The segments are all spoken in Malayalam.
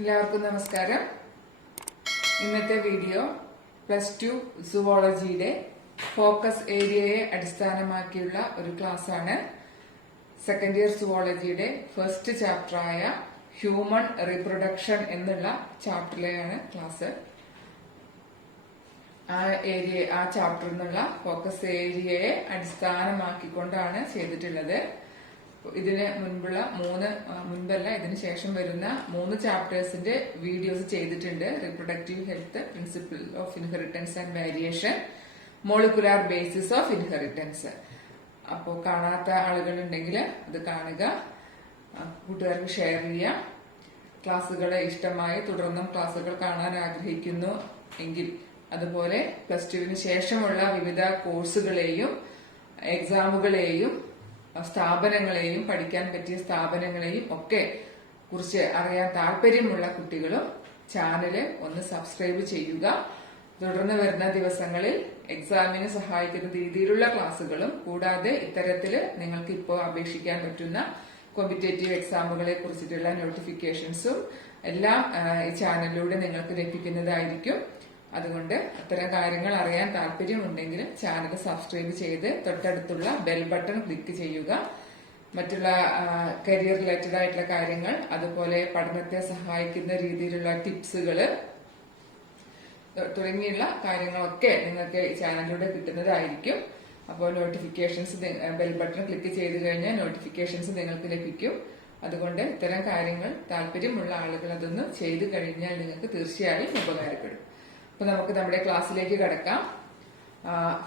എല്ലാവർക്കും നമസ്കാരം. ഇന്നത്തെ വീഡിയോ +2 സുവോളജിയുടെ ഫോക്കസ് ഏരിയയെ അടിസ്ഥാനമാക്കിയുള്ള ഒരു ക്ലാസ് ആണ്. സെക്കൻഡ് ഇയർ സുവോളജിയുടെ ഫസ്റ്റ് ചാപ്റ്ററായ ഹ്യൂമൻ റീപ്രൊഡക്ഷൻ എന്നുള്ള ചാപ്റ്ററിലെയാണ് ക്ലാസ്. ആ ചാപ്റ്ററിൽ നിന്നുള്ള ഫോക്കസ് ഏരിയയെ അടിസ്ഥാനമാക്കിക്കൊണ്ടാണ് ചെയ്തിട്ടുള്ളത്. ഇതിന് ഇതിന് ശേഷം വരുന്ന 3 ചാപ്റ്റേഴ്സിന്റെ വീഡിയോസ് ചെയ്തിട്ടുണ്ട്. Reproductive health, principle of inheritance and variation, molecular basis of inheritance. അപ്പോൾ കാണാത്ത ആളുകളുണ്ടെങ്കിൽ അത് കാണുക, കൂട്ടുകാർക്ക് ഷെയർ ചെയ്യാം. ക്ലാസ്സുകൾ ഇഷ്ടമായി തുടർന്നും ക്ലാസ്സുകൾ കാണാൻ ആഗ്രഹിക്കുന്നു എങ്കിൽ അതുപോലെ +2 ശേഷമുള്ള വിവിധ കോഴ്സുകളെയും എക്സാമുകളെയും സ്ഥാപനങ്ങളെയും പഠിക്കാൻ പറ്റിയ സ്ഥാപനങ്ങളെയും ഒക്കെ കുറിച്ച് അറിയാൻ താല്പര്യമുള്ള കുട്ടികളും ചാനല് ഒന്ന് സബ്സ്ക്രൈബ് ചെയ്യുക. തുടർന്ന് വരുന്ന ദിവസങ്ങളിൽ എക്സാമിന് സഹായിക്കുന്ന രീതിയിലുള്ള ക്ലാസ്സുകളും കൂടാതെ ഇത്തരത്തില് നിങ്ങൾക്ക് ഇപ്പോൾ അപേക്ഷിക്കാൻ പറ്റുന്ന കോമ്പറ്റേറ്റീവ് എക്സാമുകളെ കുറിച്ചിട്ടുള്ള നോട്ടിഫിക്കേഷൻസും എല്ലാം ഈ ചാനലിലൂടെ നിങ്ങൾക്ക് ലഭിക്കുന്നതായിരിക്കും. അതുകൊണ്ട് അത്തരം കാര്യങ്ങൾ അറിയാൻ താല്പര്യമുണ്ടെങ്കിൽ ചാനൽ സബ്സ്ക്രൈബ് ചെയ്ത് തൊട്ടടുത്തുള്ള ബെൽ ബട്ടൺ ക്ലിക്ക് ചെയ്യുക. മറ്റുള്ള കരിയർ റിലേറ്റഡ് ആയിട്ടുള്ള കാര്യങ്ങൾ, അതുപോലെ പഠനത്തെ സഹായിക്കുന്ന രീതിയിലുള്ള ടിപ്സുകള് തുടങ്ങിയുള്ള കാര്യങ്ങളൊക്കെ നിങ്ങൾക്ക് ഈ ചാനലിലൂടെ കിട്ടുന്നതായിരിക്കും. അപ്പോൾ നോട്ടിഫിക്കേഷൻസ് ബെൽ ബട്ടൺ ക്ലിക്ക് ചെയ്ത് കഴിഞ്ഞാൽ നോട്ടിഫിക്കേഷൻസ് നിങ്ങൾക്ക് ലഭിക്കും. അതുകൊണ്ട് ഇത്തരം കാര്യങ്ങൾ താല്പര്യമുള്ള ആളുകൾ അതൊന്ന് ചെയ്തു കഴിഞ്ഞാൽ നിങ്ങൾക്ക് തീർച്ചയായും ഉപകാരപ്പെടും. അപ്പൊ നമുക്ക് നമ്മുടെ ക്ലാസ്സിലേക്ക് കടക്കാം.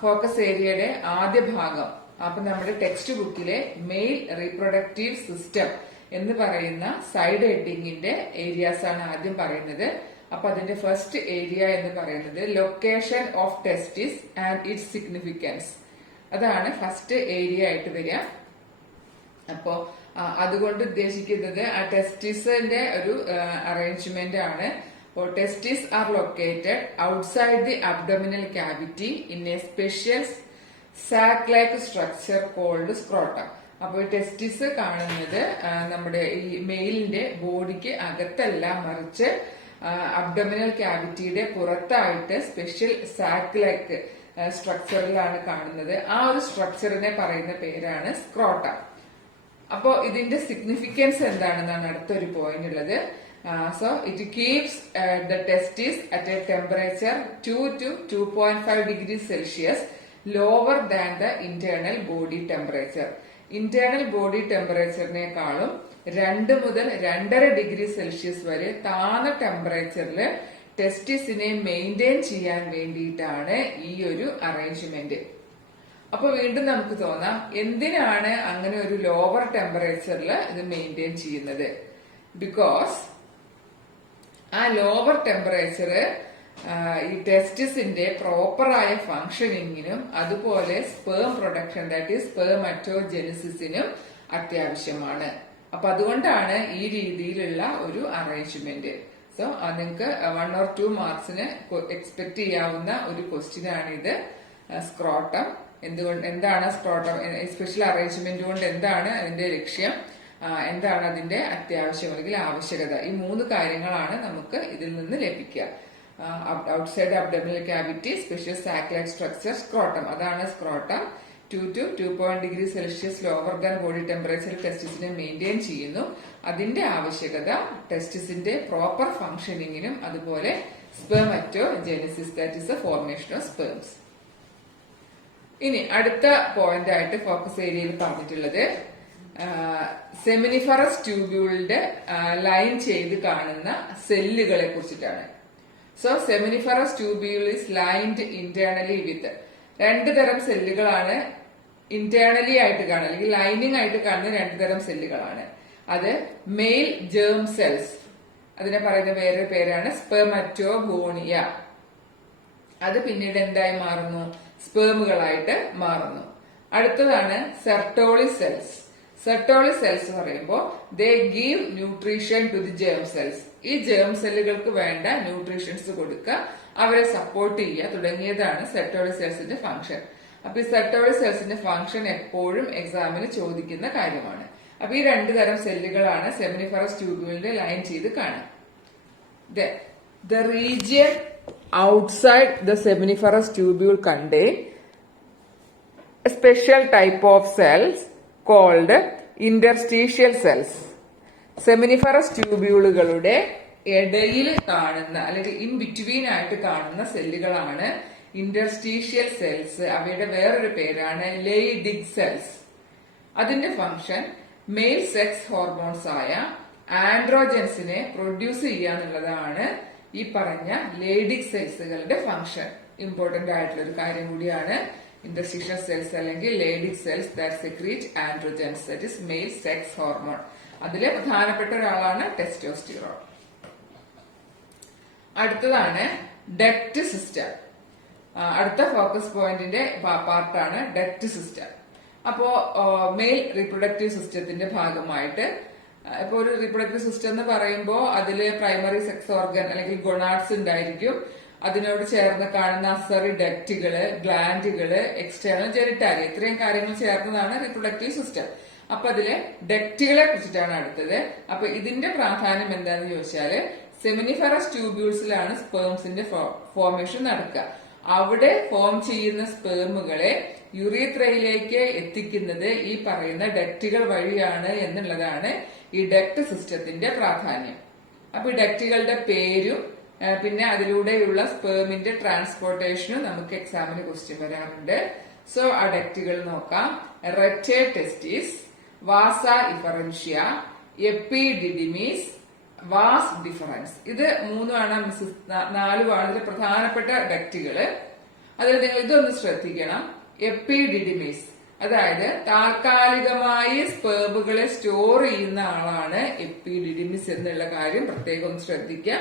ഫോക്കസ് ഏരിയയുടെ ആദ്യ ഭാഗം, അപ്പൊ നമ്മുടെ ടെക്സ്റ്റ് ബുക്കിലെ മെയിൽ റീപ്രൊഡക്റ്റീവ് സിസ്റ്റം എന്ന് പറയുന്ന സൈഡ് ഹെഡിങ്ങിന്റെ ഏരിയാസ് ആണ് ആദ്യം പറയുന്നത്. അപ്പൊ അതിന്റെ ഫസ്റ്റ് ഏരിയ എന്ന് പറയുന്നത് location of ടെസ്റ്റിസ് and it's significance. അതാണ് ഫസ്റ്റ് ഏരിയ ആയിട്ട് വരിക. അപ്പോ അതുകൊണ്ട് ഉദ്ദേശിക്കുന്നത് ആ ടെസ്റ്റിസിന്റെ ഒരു അറേഞ്ച്മെന്റ് ആണ്. Testes are located outside the abdominal cavity in a special sac-like structure called scrotum. അപ്പോൾ ഈ ടെസ്റ്റിസ് കാണുന്നത് നമ്മുടെ ഈ മെയിലിന്റെ ബോഡിക്ക് അകത്തല്ല, മറിച്ച് അബ്ഡോമിനൽ ക്യാവിറ്റിയുടെ പുറത്തായിട്ട് സ്പെഷ്യൽ സാക്ക്-ലൈക്ക് സ്ട്രക്ചറിലാണ് കാണുന്നത്. ആ ഒരു സ്ട്രക്ചറിനെ പറയുന്ന പേരാണ് സ്ക്രോട്ടം. അപ്പോ ഇതിന്റെ സിഗ്നിഫിക്കൻസ് എന്താണെന്നാണ് അടുത്തൊരു പോയിന്റ് ഉള്ളത്. So it keeps the testis at a temperature 2 to 2.5 degrees Celsius lower than the internal body temperature. Internal body ടെമ്പറേച്ചറിനേക്കാളും 2 മുതൽ 2.5 ഡിഗ്രി സെൽഷ്യസ് വരെ താഴ്ന്ന ടെമ്പറേച്ചറിൽ ടെസ്റ്റിസിനെ മെയിൻറ്റെയിൻ ചെയ്യാൻ വേണ്ടിയിട്ടാണ് ഈ ഒരു അറേഞ്ച്മെന്റ്. അപ്പൊ വീണ്ടും നമുക്ക് തോന്നാം, എന്തിനാണ് അങ്ങനെ ഒരു ലോവർ ടെമ്പറേച്ചറിൽ ഇത് മെയിൻറ്റെയിൻ ചെയ്യുന്നത്? ബിക്കോസ് ആ ലോവർ ടെമ്പറേച്ചർ ഈ ടെസ്റ്റിസിന്റെ പ്രോപ്പറായ ഫങ്ഷനിങ്ങിനും അതുപോലെ സ്പേം പ്രൊഡക്ഷൻ, ദാറ്റ് ഈസ് സ്പെർമറ്റോജെനിസിസിനും അത്യാവശ്യമാണ്. അപ്പൊ അതുകൊണ്ടാണ് ഈ രീതിയിലുള്ള ഒരു അറേഞ്ച്മെന്റ്. സോ നിങ്ങൾക്ക് 1 or 2 മാർക്സിന് എക്സ്പെക്ട് ചെയ്യാവുന്ന ഒരു ക്വസ്റ്റ്യൻ ആണിത്. സ്ക്രോട്ടം എന്താണ് സ്ക്രോട്ടം, സ്പെഷ്യൽ അറേഞ്ച്മെന്റ് കൊണ്ട് എന്താണ് അതിന്റെ ലക്ഷ്യം, എന്താണ് അതിന്റെ അത്യാവശ്യം അല്ലെങ്കിൽ ആവശ്യകത, ഈ 3 കാര്യങ്ങളാണ് നമുക്ക് ഇതിൽ നിന്ന് ലഭിക്കുക. Outside abdominal cavity, special sac like structure, scrotum. അതാണ് scrotum. 2 to 2.0 degree Celsius lower than body temperature ടെസ്റ്റിസിനെ മെയിൻറ്റെയിൻ ചെയ്യുന്നു. അതിന്റെ ആവശ്യകത ടെസ്റ്റിസിന്റെ പ്രോപ്പർ ഫങ്ഷനിങ്ങിനും അതുപോലെ spermatogenesis, that is the formation of sperms. ഇനി അടുത്ത പോയിന്റ് ആയിട്ട് ഫോക്കസ് ഏരിയയിൽ പറഞ്ഞിട്ടുള്ളത് സെമിനിഫറസ് ട്യൂബ്യൂളിന്റെ ലൈൻ ചെയ്ത് കാണുന്ന സെല്ലുകളെ കുറിച്ചിട്ടാണ്. So seminiferous tubule is lined internally with 2 തരം സെല്ലുകളാണ് ഇന്റേണലി ആയിട്ട് കാണുക, അല്ലെങ്കിൽ ലൈനിങ് ആയിട്ട് കാണുന്ന 2 തരം സെല്ലുകളാണ്. അത് മെയിൽ ജേം സെൽസ്, അതിനെ പറയുന്ന വേറെ പേരാണ് സ്പെർമറ്റോഗോണിയ. അത് പിന്നീട് എന്തായി മാറുന്നു? സ്പേമുകളായിട്ട് മാറുന്നു. അടുത്തതാണ് സെർട്ടോളി സെൽസ്. സെർട്ടോളി സെൽസ് പറയുമ്പോൾ they give nutrition to the germ cells. ഈ ജേം സെല്ലുകൾക്ക് വേണ്ട ന്യൂട്രീഷൻസ് കൊടുക്കുക, അവരെ സപ്പോർട്ട് ചെയ്യുക തുടങ്ങിയതാണ് സെർട്ടോളി സെൽസിന്റെ ഫംഗ്ഷൻ. അപ്പൊ ഈ സെർട്ടോളി സെൽസിന്റെ ഫംഗ്ഷൻ എപ്പോഴും എക്സാമിന് ചോദിക്കുന്ന കാര്യമാണ്. അപ്പൊ ഈ 2 തരം സെല്ലുകളാണ് സെമിനിഫറസ് ട്യൂബ്യൂളിന്റെ ലൈൻ ചെയ്ത് കാണുക. The region outside the seminiferous tubule contain a special type of cells called interstitial cells. Seminiferous ട്യൂബ്യൂളുകളുടെ ഇടയിൽ കാണുന്ന അല്ലെങ്കിൽ ഇൻ ബിറ്റ്വീൻ ആയിട്ട് കാണുന്ന സെല്ലുകളാണ് ഇന്റർസ്റ്റീഷ്യൽ സെൽസ്. അവയുടെ വേറൊരു പേരാണ് ലെയ്ഡിഗ് സെൽസ്. അതിന്റെ ഫംഗ്ഷൻ മെയിൽ സെക്സ് ഹോർമോൺസ് ആയ ആൻഡ്രോജൻസിനെ പ്രൊഡ്യൂസ് ചെയ്യുക എന്നുള്ളതാണ് ഈ പറഞ്ഞ ലേഡിക് സെൽസുകളുടെ ഫംഗ്ഷൻ. ഇമ്പോർട്ടന്റ് ആയിട്ടുള്ള ഒരു കാര്യം കൂടിയാണ് ഇന്റർസ്റ്റീഷ്യൽ സെൽസ് അല്ലെങ്കിൽ Leydig cells that secrete androgens, that is male sex hormone. അതിലെ പ്രധാനപ്പെട്ട ഒരാളാണ് ടെസ്റ്റോസ്റ്റിറോൺ. അടുത്തതാണ് ഡക്ട് സിസ്റ്റം. അടുത്ത ഫോക്കസ് പോയിന്റിന്റെ പാർട്ടാണ് ഡക്ട് സിസ്റ്റം. അപ്പോ മെയിൽ റീപ്രൊഡക്റ്റീവ് സിസ്റ്റത്തിന്റെ ഭാഗമായിട്ട് ഇപ്പൊ ഒരു റീപ്രൊഡക്റ്റീവ് സിസ്റ്റം എന്ന് പറയുമ്പോൾ അതില് പ്രൈമറി സെക്സ് ഓർഗൻ അല്ലെങ്കിൽ ഗൊണാഡ്സ് ഉണ്ടായിരിക്കും. അതിനോട് ചേർന്ന് കാണുന്ന അസറി ഡക്റ്റുകള്, ഗ്ലാൻഡുകള്, എക്സ്റ്റേണൽ ജെനിറ്റാലിയ, ഇത്രയും കാര്യങ്ങൾ ചേർന്നതാണ് റീപ്രൊഡക്റ്റീവ് സിസ്റ്റം. അപ്പൊ അതിലെ ഡക്റ്റുകളെ കുറിച്ചിട്ടാണ് അടുത്തത്. അപ്പൊ ഇതിന്റെ പ്രാധാന്യം എന്താണെന്ന് ചോദിച്ചാല് സെമിനിഫറസ് ട്യൂബ്യൂൾസിലാണ് സ്പേംസിന്റെ ഫോർമേഷൻ നടക്കുക. അവിടെ ഫോം ചെയ്യുന്ന സ്പേമുകളെ യുറീത്രയിലേക്ക് എത്തിക്കുന്നത് ഈ പറയുന്ന ഡക്റ്റുകൾ വഴിയാണ് എന്നുള്ളതാണ് ഈ ഡക്ട് സിസ്റ്റത്തിന്റെ പ്രാധാന്യം. അപ്പൊ ഈ ഡക്റ്റുകളുടെ പേരും പിന്നെ അതിലൂടെയുള്ള സ്പേമിന്റെ ട്രാൻസ്പോർട്ടേഷനും നമുക്ക് എക്സാമിന് ക്വസ്റ്റ്യൻ വരാറുണ്ട്. സോ ആ ഡക്റ്റുകൾ നോക്കാം. റെറ്റെ testis, vasa efferentia, epididymis, vas difference. ഇത് നാലുമാണ് ഇതിലെ പ്രധാനപ്പെട്ട ഡക്റ്റുകള്. അതിൽ നിങ്ങൾ ഇതൊന്ന് ശ്രദ്ധിക്കണം. എപ്പിഡിഡിമിസ്, അതായത് താൽക്കാലികമായി സ്പേമുകളെ സ്റ്റോർ ചെയ്യുന്ന ആളാണ് എപ്പിഡിഡിമിസ് എന്നുള്ള കാര്യം പ്രത്യേകം ഒന്ന് ശ്രദ്ധിക്കുക.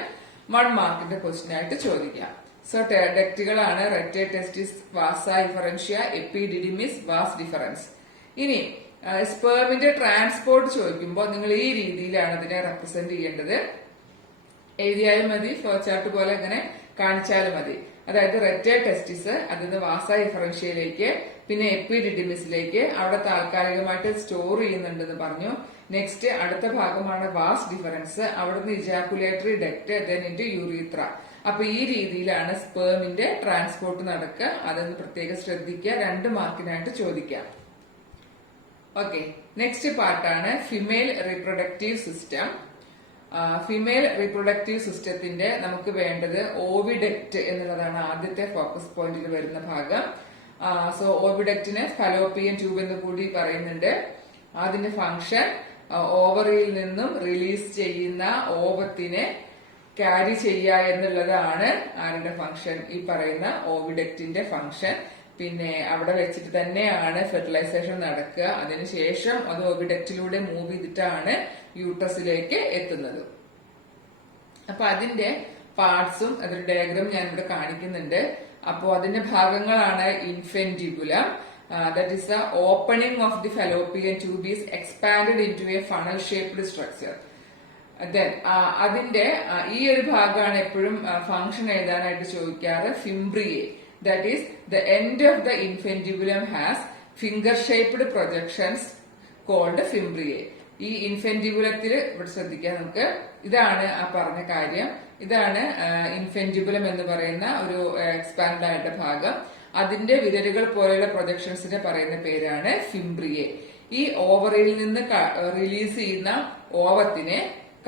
1 മാർക്കിന്റെ ക്വസ്റ്റ്യൻ ആയിട്ട് ചോദിക്കാം. സോ ഡക്റ്റുകളാണ് rete testis, vasa efferentia, epididymis, vas deferens. ഇനി സ്പേമിന്റെ ട്രാൻസ്പോർട്ട് ചോദിക്കുമ്പോൾ നിങ്ങൾ ഈ രീതിയിലാണ് ഇതിനെ റെപ്രസെന്റ് ചെയ്യേണ്ടത്. എഴുതിയാലും മതി, ഫ്ലോ ചാർട്ട് പോലെ ഇങ്ങനെ കാണിച്ചാലും മതി. അതായത് റെറ്റെ ടെസ്റ്റിസ് അതിന് വാസ ഇഫറൻഷ്യയിലേക്ക്, പിന്നെ എപ്പിഡിഡിമിസിലേക്ക് അവിടെ താൽക്കാലികമായിട്ട് സ്റ്റോർ ചെയ്യുന്നുണ്ടെന്ന് പറഞ്ഞു. നെക്സ്റ്റ് അടുത്ത ഭാഗമാണ് വാസ് ഡിഫറൻസ്, അവിടുന്ന് ഇജാക്കുലേറ്ററി ഡക്ട്, ദെൻ ഇൻടു യൂറീത്ര. അപ്പൊ ഈ രീതിയിലാണ് സ്പേമിന്റെ ട്രാൻസ്പോർട്ട് നടക്കുക. അതൊന്ന് പ്രത്യേകം ശ്രദ്ധിക്കുക. 2 മാർക്കിനായിട്ട് ചോദിക്കാം. ഓക്കെ, നെക്സ്റ്റ് പാർട്ടാണ് female reproductive system. Female reproductive സിസ്റ്റത്തിന്റെ നമുക്ക് വേണ്ടത് ഓവിഡക്റ്റ് എന്നുള്ളതാണ് ആദ്യത്തെ ഫോക്കസ് പോയിന്റിൽ വരുന്ന ഭാഗം. സോ ഓവിഡക്റ്റിനെ ഫലോപ്പിയൻ ട്യൂബ് എന്ന് കൂടി പറയുന്നുണ്ട്. അതിന്റെ ഫംഗ്ഷൻ ഓവറിയിൽ നിന്നും റിലീസ് ചെയ്യുന്ന ഓവത്തിനെ ക്യാരി ചെയ്യുക എന്നുള്ളതാണ് ആരുടെ ഫംഗ്ഷൻ? ഈ പറയുന്ന ഓവിഡക്റ്റിന്റെ ഫംഗ്ഷൻ. പിന്നെ അവിടെ വെച്ചിട്ട് തന്നെയാണ് ഫെർട്ടിലൈസേഷൻ നടക്കുക. അതിനുശേഷം അത് ഓവിഡക്റ്റിലൂടെ മൂവ് ചെയ്തിട്ടാണ് യൂട്രസിലേക്ക് എത്തുന്നത്. അപ്പൊ അതിന്റെ പാർട്സും അതൊരു ഡയഗ്രാം ഞാൻ ഇവിടെ കാണിക്കുന്നുണ്ട്. അപ്പോ അതിന്റെ ഭാഗങ്ങളാണ് infundibulum, that is the opening of the fallopian tube is expanded into a funnel shaped structure. അതിന്റെ ഈ ഒരു ഭാഗമാണ് എപ്പോഴും ഫംഗ്ഷൻ എഴുതാനായിട്ട് ചോദിക്കാറ്. ഫിംബ്രിയെ, that is the end of the infundibulum has finger shaped projections called fimbriae. ഈ ഇൻഫെന്റിബുലത്തിൽ ഇവിടെ ശ്രദ്ധിക്കാം. നമുക്ക് ഇതാണ് ആ പറഞ്ഞ കാര്യം. ഇതാണ് ഇൻഫെന്റിബുലം എന്ന് പറയുന്ന ഒരു എക്സ്പാൻഡ് ആയിട്ട് ഭാഗം. അതിന്റെ വിരലുകൾ പോലെയുള്ള പ്രൊജക്ഷൻസിനെ പറയുന്ന പേരാണ് ഫിംബ്രിയെ. ഈ ഓവറിയിൽ നിന്ന് റിലീസ് ചെയ്യുന്ന ഓവത്തിനെ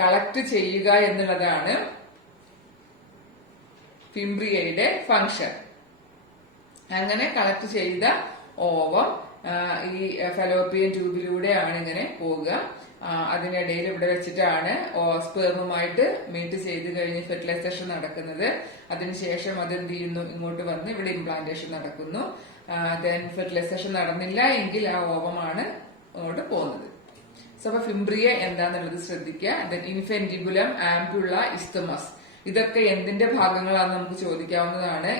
കളക്ട് ചെയ്യുക എന്നുള്ളതാണ് ഫിംബ്രിയയുടെ ഫംഗ്ഷൻ. അങ്ങനെ കളക്ട് ചെയ്ത ഓവം ഈ ഫലോപ്പിയൻ ട്യൂബിലൂടെയാണ് ഇങ്ങനെ പോവുക. അതിനിടയിൽ ഇവിടെ വെച്ചിട്ടാണ് സ്പേമുമായിട്ട് മീറ്റ് ചെയ്ത് കഴിഞ്ഞ് ഫെർട്ടിലൈസേഷൻ നടക്കുന്നത്. അതിനുശേഷം അത് എന്ത് ചെയ്യുന്നു, ഇങ്ങോട്ട് വന്ന് ഇവിടെ ഇംപ്ലാന്റേഷൻ നടക്കുന്നു. ദെൻ ഫെർട്ടിലൈസേഷൻ നടന്നില്ല എങ്കിൽ ആ ഓവമാണ് അങ്ങോട്ട് പോകുന്നത്. സോ അപ്പൊ ഫിംബ്രിയ എന്താന്നുള്ളത് ശ്രദ്ധിക്കുക. ദെൻ ഇൻഫെന്റിബുലം, ആംപുള്ള, ഇസ്തുമസ്, ഇതൊക്കെ എന്തിന്റെ ഭാഗങ്ങളാണെന്ന് നമുക്ക് ചോദിക്കാവുന്നതാണ്.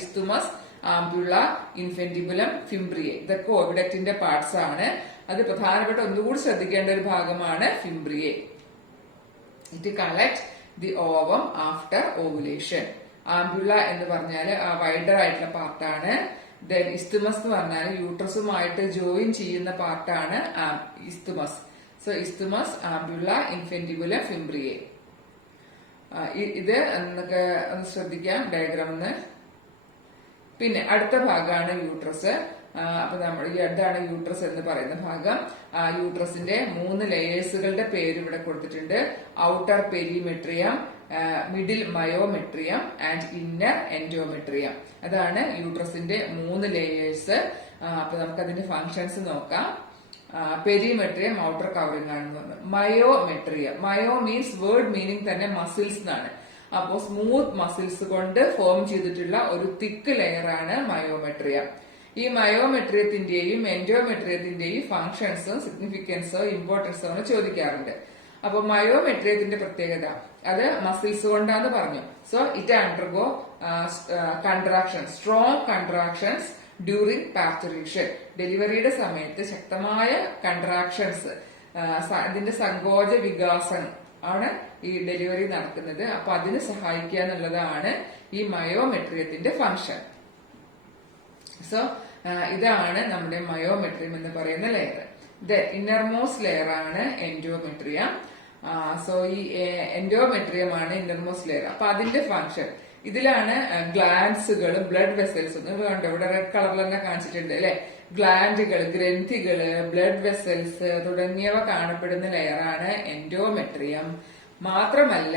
ഇസ്തുമസ്, ആംപുള്ള, ഇൻഫെന്റിബുലം, ഫിംബ്രിയെ, ഇതൊക്കെ ഓവിഡക്റ്റിന്റെ പാർട്സ് ആണ്. അത് പ്രധാനപ്പെട്ട ഒന്നുകൂടി ശ്രദ്ധിക്കേണ്ട ഒരു ഭാഗമാണ് fimbriae. It collect the ovum after ovulation. Ampulla എന്ന് പറഞ്ഞാൽ വൈഡർ ആയിട്ടുള്ള പാർട്ടാണ്. ദെൻ ഇസ്തുമസ് എന്ന് പറഞ്ഞാൽ യൂട്രസുമായിട്ട് ജോയിൻ ചെയ്യുന്ന പാർട്ടാണ് isthmus. So isthmus, ampulla, infundibulum, fimbriae. ഇത് നമുക്ക് ഒന്ന് ശ്രദ്ധിക്കാം ഡയഗ്രാമിന്ന്. പിന്നെ അടുത്ത ഭാഗമാണ് യൂട്രസ്. അപ്പൊ നമ്മൾ ഇതാണ് യൂട്രസ് എന്ന് പറയുന്ന ഭാഗം. യൂട്രസിന്റെ 3 ലെയേഴ്സുകളുടെ പേര് ഇവിടെ കൊടുത്തിട്ടുണ്ട്. Outer perimetrium, middle myometrium and inner endometrium. അതാണ് യൂട്രസിന്റെ 3 ലെയേഴ്സ്. അപ്പൊ നമുക്ക് അതിന്റെ ഫങ്ഷൻസ് നോക്കാം. പെരിമെട്രിയം ഔട്ടർ കവറിംഗ് ആണെന്ന് പറഞ്ഞു. മയോമെട്രിയം, മയോ മീൻസ് വേർഡ് മീനിങ് തന്നെ മസിൽസ് എന്നാണ്. അപ്പോ സ്മൂത്ത് മസിൽസ് കൊണ്ട് ഫോം ചെയ്തിട്ടുള്ള ഒരു തിക്ക് ലെയർ ആണ് മയോമെട്രിയം. ഈ മയോമെട്രിയത്തിന്റെയും എൻഡോമെട്രിയത്തിന്റെയും ഫങ്ഷൻസും സിഗ്നിഫിക്കൻസോ ഇമ്പോർട്ടൻസോ ആണ് ചോദിക്കാറുണ്ട്. അപ്പൊ മയോമെട്രിയത്തിന്റെ പ്രത്യേകത അത് മസിൽസ് കൊണ്ടാന്ന് പറഞ്ഞു. So it undergo contraction, strong contractions during parturition. ഡെലിവറിയുടെ സമയത്ത് ശക്തമായ കൺട്രാക്ഷൻസ്, ഇതിന്റെ സങ്കോച വികാസം ആണ് ഈ ഡെലിവറി നടക്കുന്നത്. അപ്പൊ അതിന് സഹായിക്കുക എന്നുള്ളതാണ് ഈ മയോമെട്രിയത്തിന്റെ ഫങ്ഷൻ. സോ ഇതാണ് നമ്മുടെ മയോമെട്രിയം എന്ന് പറയുന്ന ലെയർ. ഇത് ഇന്നർമോസ്റ്റ് ലെയർ ആണ് എൻഡോമെട്രിയം. സോ ഈ എൻഡോമെട്രിയം ആണ് ഇന്നർമോസ്റ്റ് ലെയർ. അപ്പൊ അതിന്റെ ഫങ്ഷൻ ഇതിലാണ് ഗ്ലാൻസുകളും ബ്ലഡ് വെസൽസും. നിങ്ങൾ കണ്ടോ ഇവിടെ റെഡ് കളറിൽ തന്നെ കാണിച്ചിട്ടുണ്ട് അല്ലെ. ഗ്ലാൻഡുകൾ, ഗ്രന്ഥികള്, ബ്ലഡ് വെസൽസ് തുടങ്ങിയവ കാണപ്പെടുന്ന ലെയറാണ് എൻഡോമെട്രിയം. മാത്രമല്ല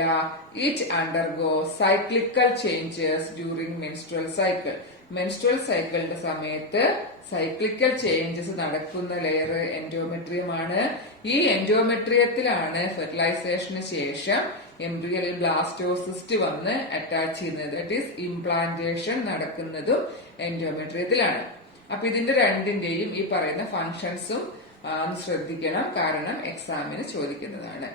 it undergo cyclical changes during menstrual cycle. Menstrual സൈക്കിളിന്റെ സമയത്ത് സൈക്ലിക്കൽ ചേഞ്ചസ് നടക്കുന്ന ലെയർ എൻഡോമെട്രിയമാണ്. ഈ എൻഡോമെട്രിയത്തിലാണ് ഫെർട്ടിലൈസേഷന് ശേഷം എംബ്രിയൽ ബ്ലാസ്റ്റോസിസ്റ്റ് വന്ന് അറ്റാച്ച് ചെയ്യുന്നത്. ദാറ്റ് ഈസ് ഇംപ്ലാന്റേഷൻ നടക്കുന്നതും എൻഡോമെട്രിയത്തിലാണ്. അപ്പൊ ഇതിന്റെ രണ്ടിന്റെയും ഈ പറയുന്ന ഫങ്ഷൻസും ശ്രദ്ധിക്കണം, കാരണം എക്സാമിന് ചോദിക്കുന്നതാണ്.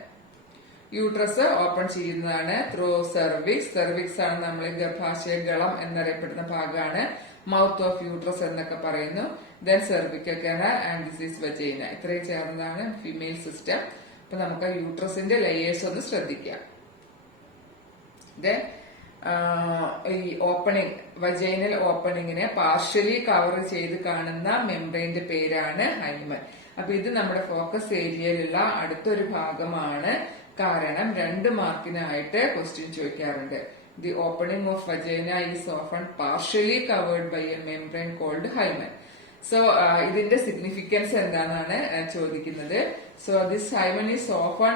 യൂട്രസ് ഓപ്പൺ ചെയ്യുന്നതാണ് ത്രൂ സെർവിക്സ്. സെർവിക്സ് ആണ് നമ്മൾ ഗർഭാശയ ഗളം എന്നറിയപ്പെടുന്ന ഭാഗമാണ്. മൗത്ത് ഓഫ് യൂട്രസ് എന്നൊക്കെ പറയുന്നു. Then cervical canal and this is vagina. ഇത്രയും ചേർന്നതാണ് ഫീമെയിൽ സിസ്റ്റം. അപ്പൊ നമുക്ക് യൂട്രസിന്റെ ലെയേഴ്സ് ഒന്ന് ശ്രദ്ധിക്കാം. ഈ ഓപ്പണിംഗ്, വജൈനൽ ഓപ്പണിങ്ങിനെ പാർഷ്യലി കവർ ചെയ്ത് കാണുന്ന മെംബ്രെയിന്റെ പേരാണ് ഹൈമൻ. അപ്പൊ ഇത് നമ്മുടെ ഫോക്കസ് ഏരിയയിലുള്ള അടുത്തൊരു ഭാഗമാണ്. കാരണം 2 മാർക്കിനായിട്ട് ക്വസ്റ്റ്യൻ ചോദിക്കാറുണ്ട്. The opening of vagina is often partially covered by a membrane called hymen. So ഇതിന്റെ സിഗ്നിഫിക്കൻസ് എന്താണെന്നാണ് ചോദിക്കുന്നത്. So this hymen is often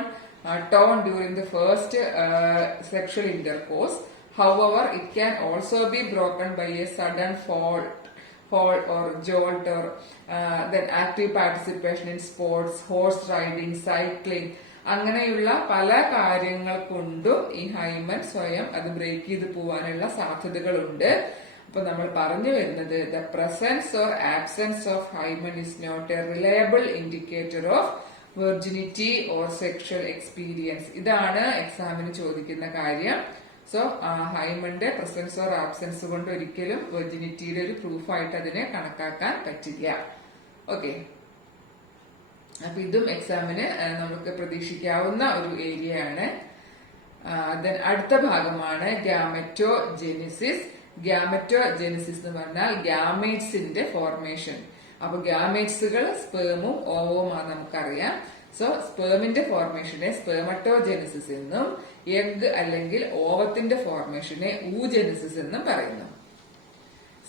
torn during the first sexual intercourse. However, it can also be broken by a sudden fall or jolt or then active participation in sports, horse riding, cycling. അങ്ങനെയുള്ള പല കാര്യങ്ങൾ കൊണ്ടും ഈ ഹൈമൻ സ്വയം അത് ബ്രേക്ക് ചെയ്ത് പോവാനുള്ള സാധ്യതകളുണ്ട്. അപ്പൊ നമ്മൾ പറഞ്ഞു വരുന്നത് the presence or absence of hymen is not a reliable indicator of virginity or sexual experience. ഇതാണ് എക്സാമിന് ചോദിക്കുന്ന കാര്യം. സോ ഹൈമന്റെ പ്രസൻസ് ഓർ ആബ്സെൻസ് കൊണ്ട് ഒരിക്കലും വെർജിനിറ്റിയുടെ ഒരു പ്രൂഫായിട്ട് അതിനെ കണക്കാക്കാൻ പറ്റില്ല. ഓക്കെ, അപ്പൊ ഇതും എക്സാമിന് നമുക്ക് പ്രതീക്ഷിക്കാവുന്ന ഒരു ഏരിയ ആണ്. അടുത്ത ഭാഗമാണ് ഗ്യാമറ്റോജെനിസിസ്. ഗ്യാമറ്റോജെനിസിസ് എന്ന് പറഞ്ഞാൽ ഗ്യാമേറ്റ്സിന്റെ ഫോർമേഷൻ. അപ്പൊ ഗ്യാമേറ്റ്സുകൾ സ്പേമും ഓവവുമാണ് നമുക്കറിയാം. സോ സ്പേമിന്റെ ഫോർമേഷനെ സ്പേമറ്റോജെനിസിസ് എന്നും എഗ് അല്ലെങ്കിൽ ഓവത്തിന്റെ ഫോർമേഷനെ ഊജെനിസിസ് എന്നും പറയുന്നു.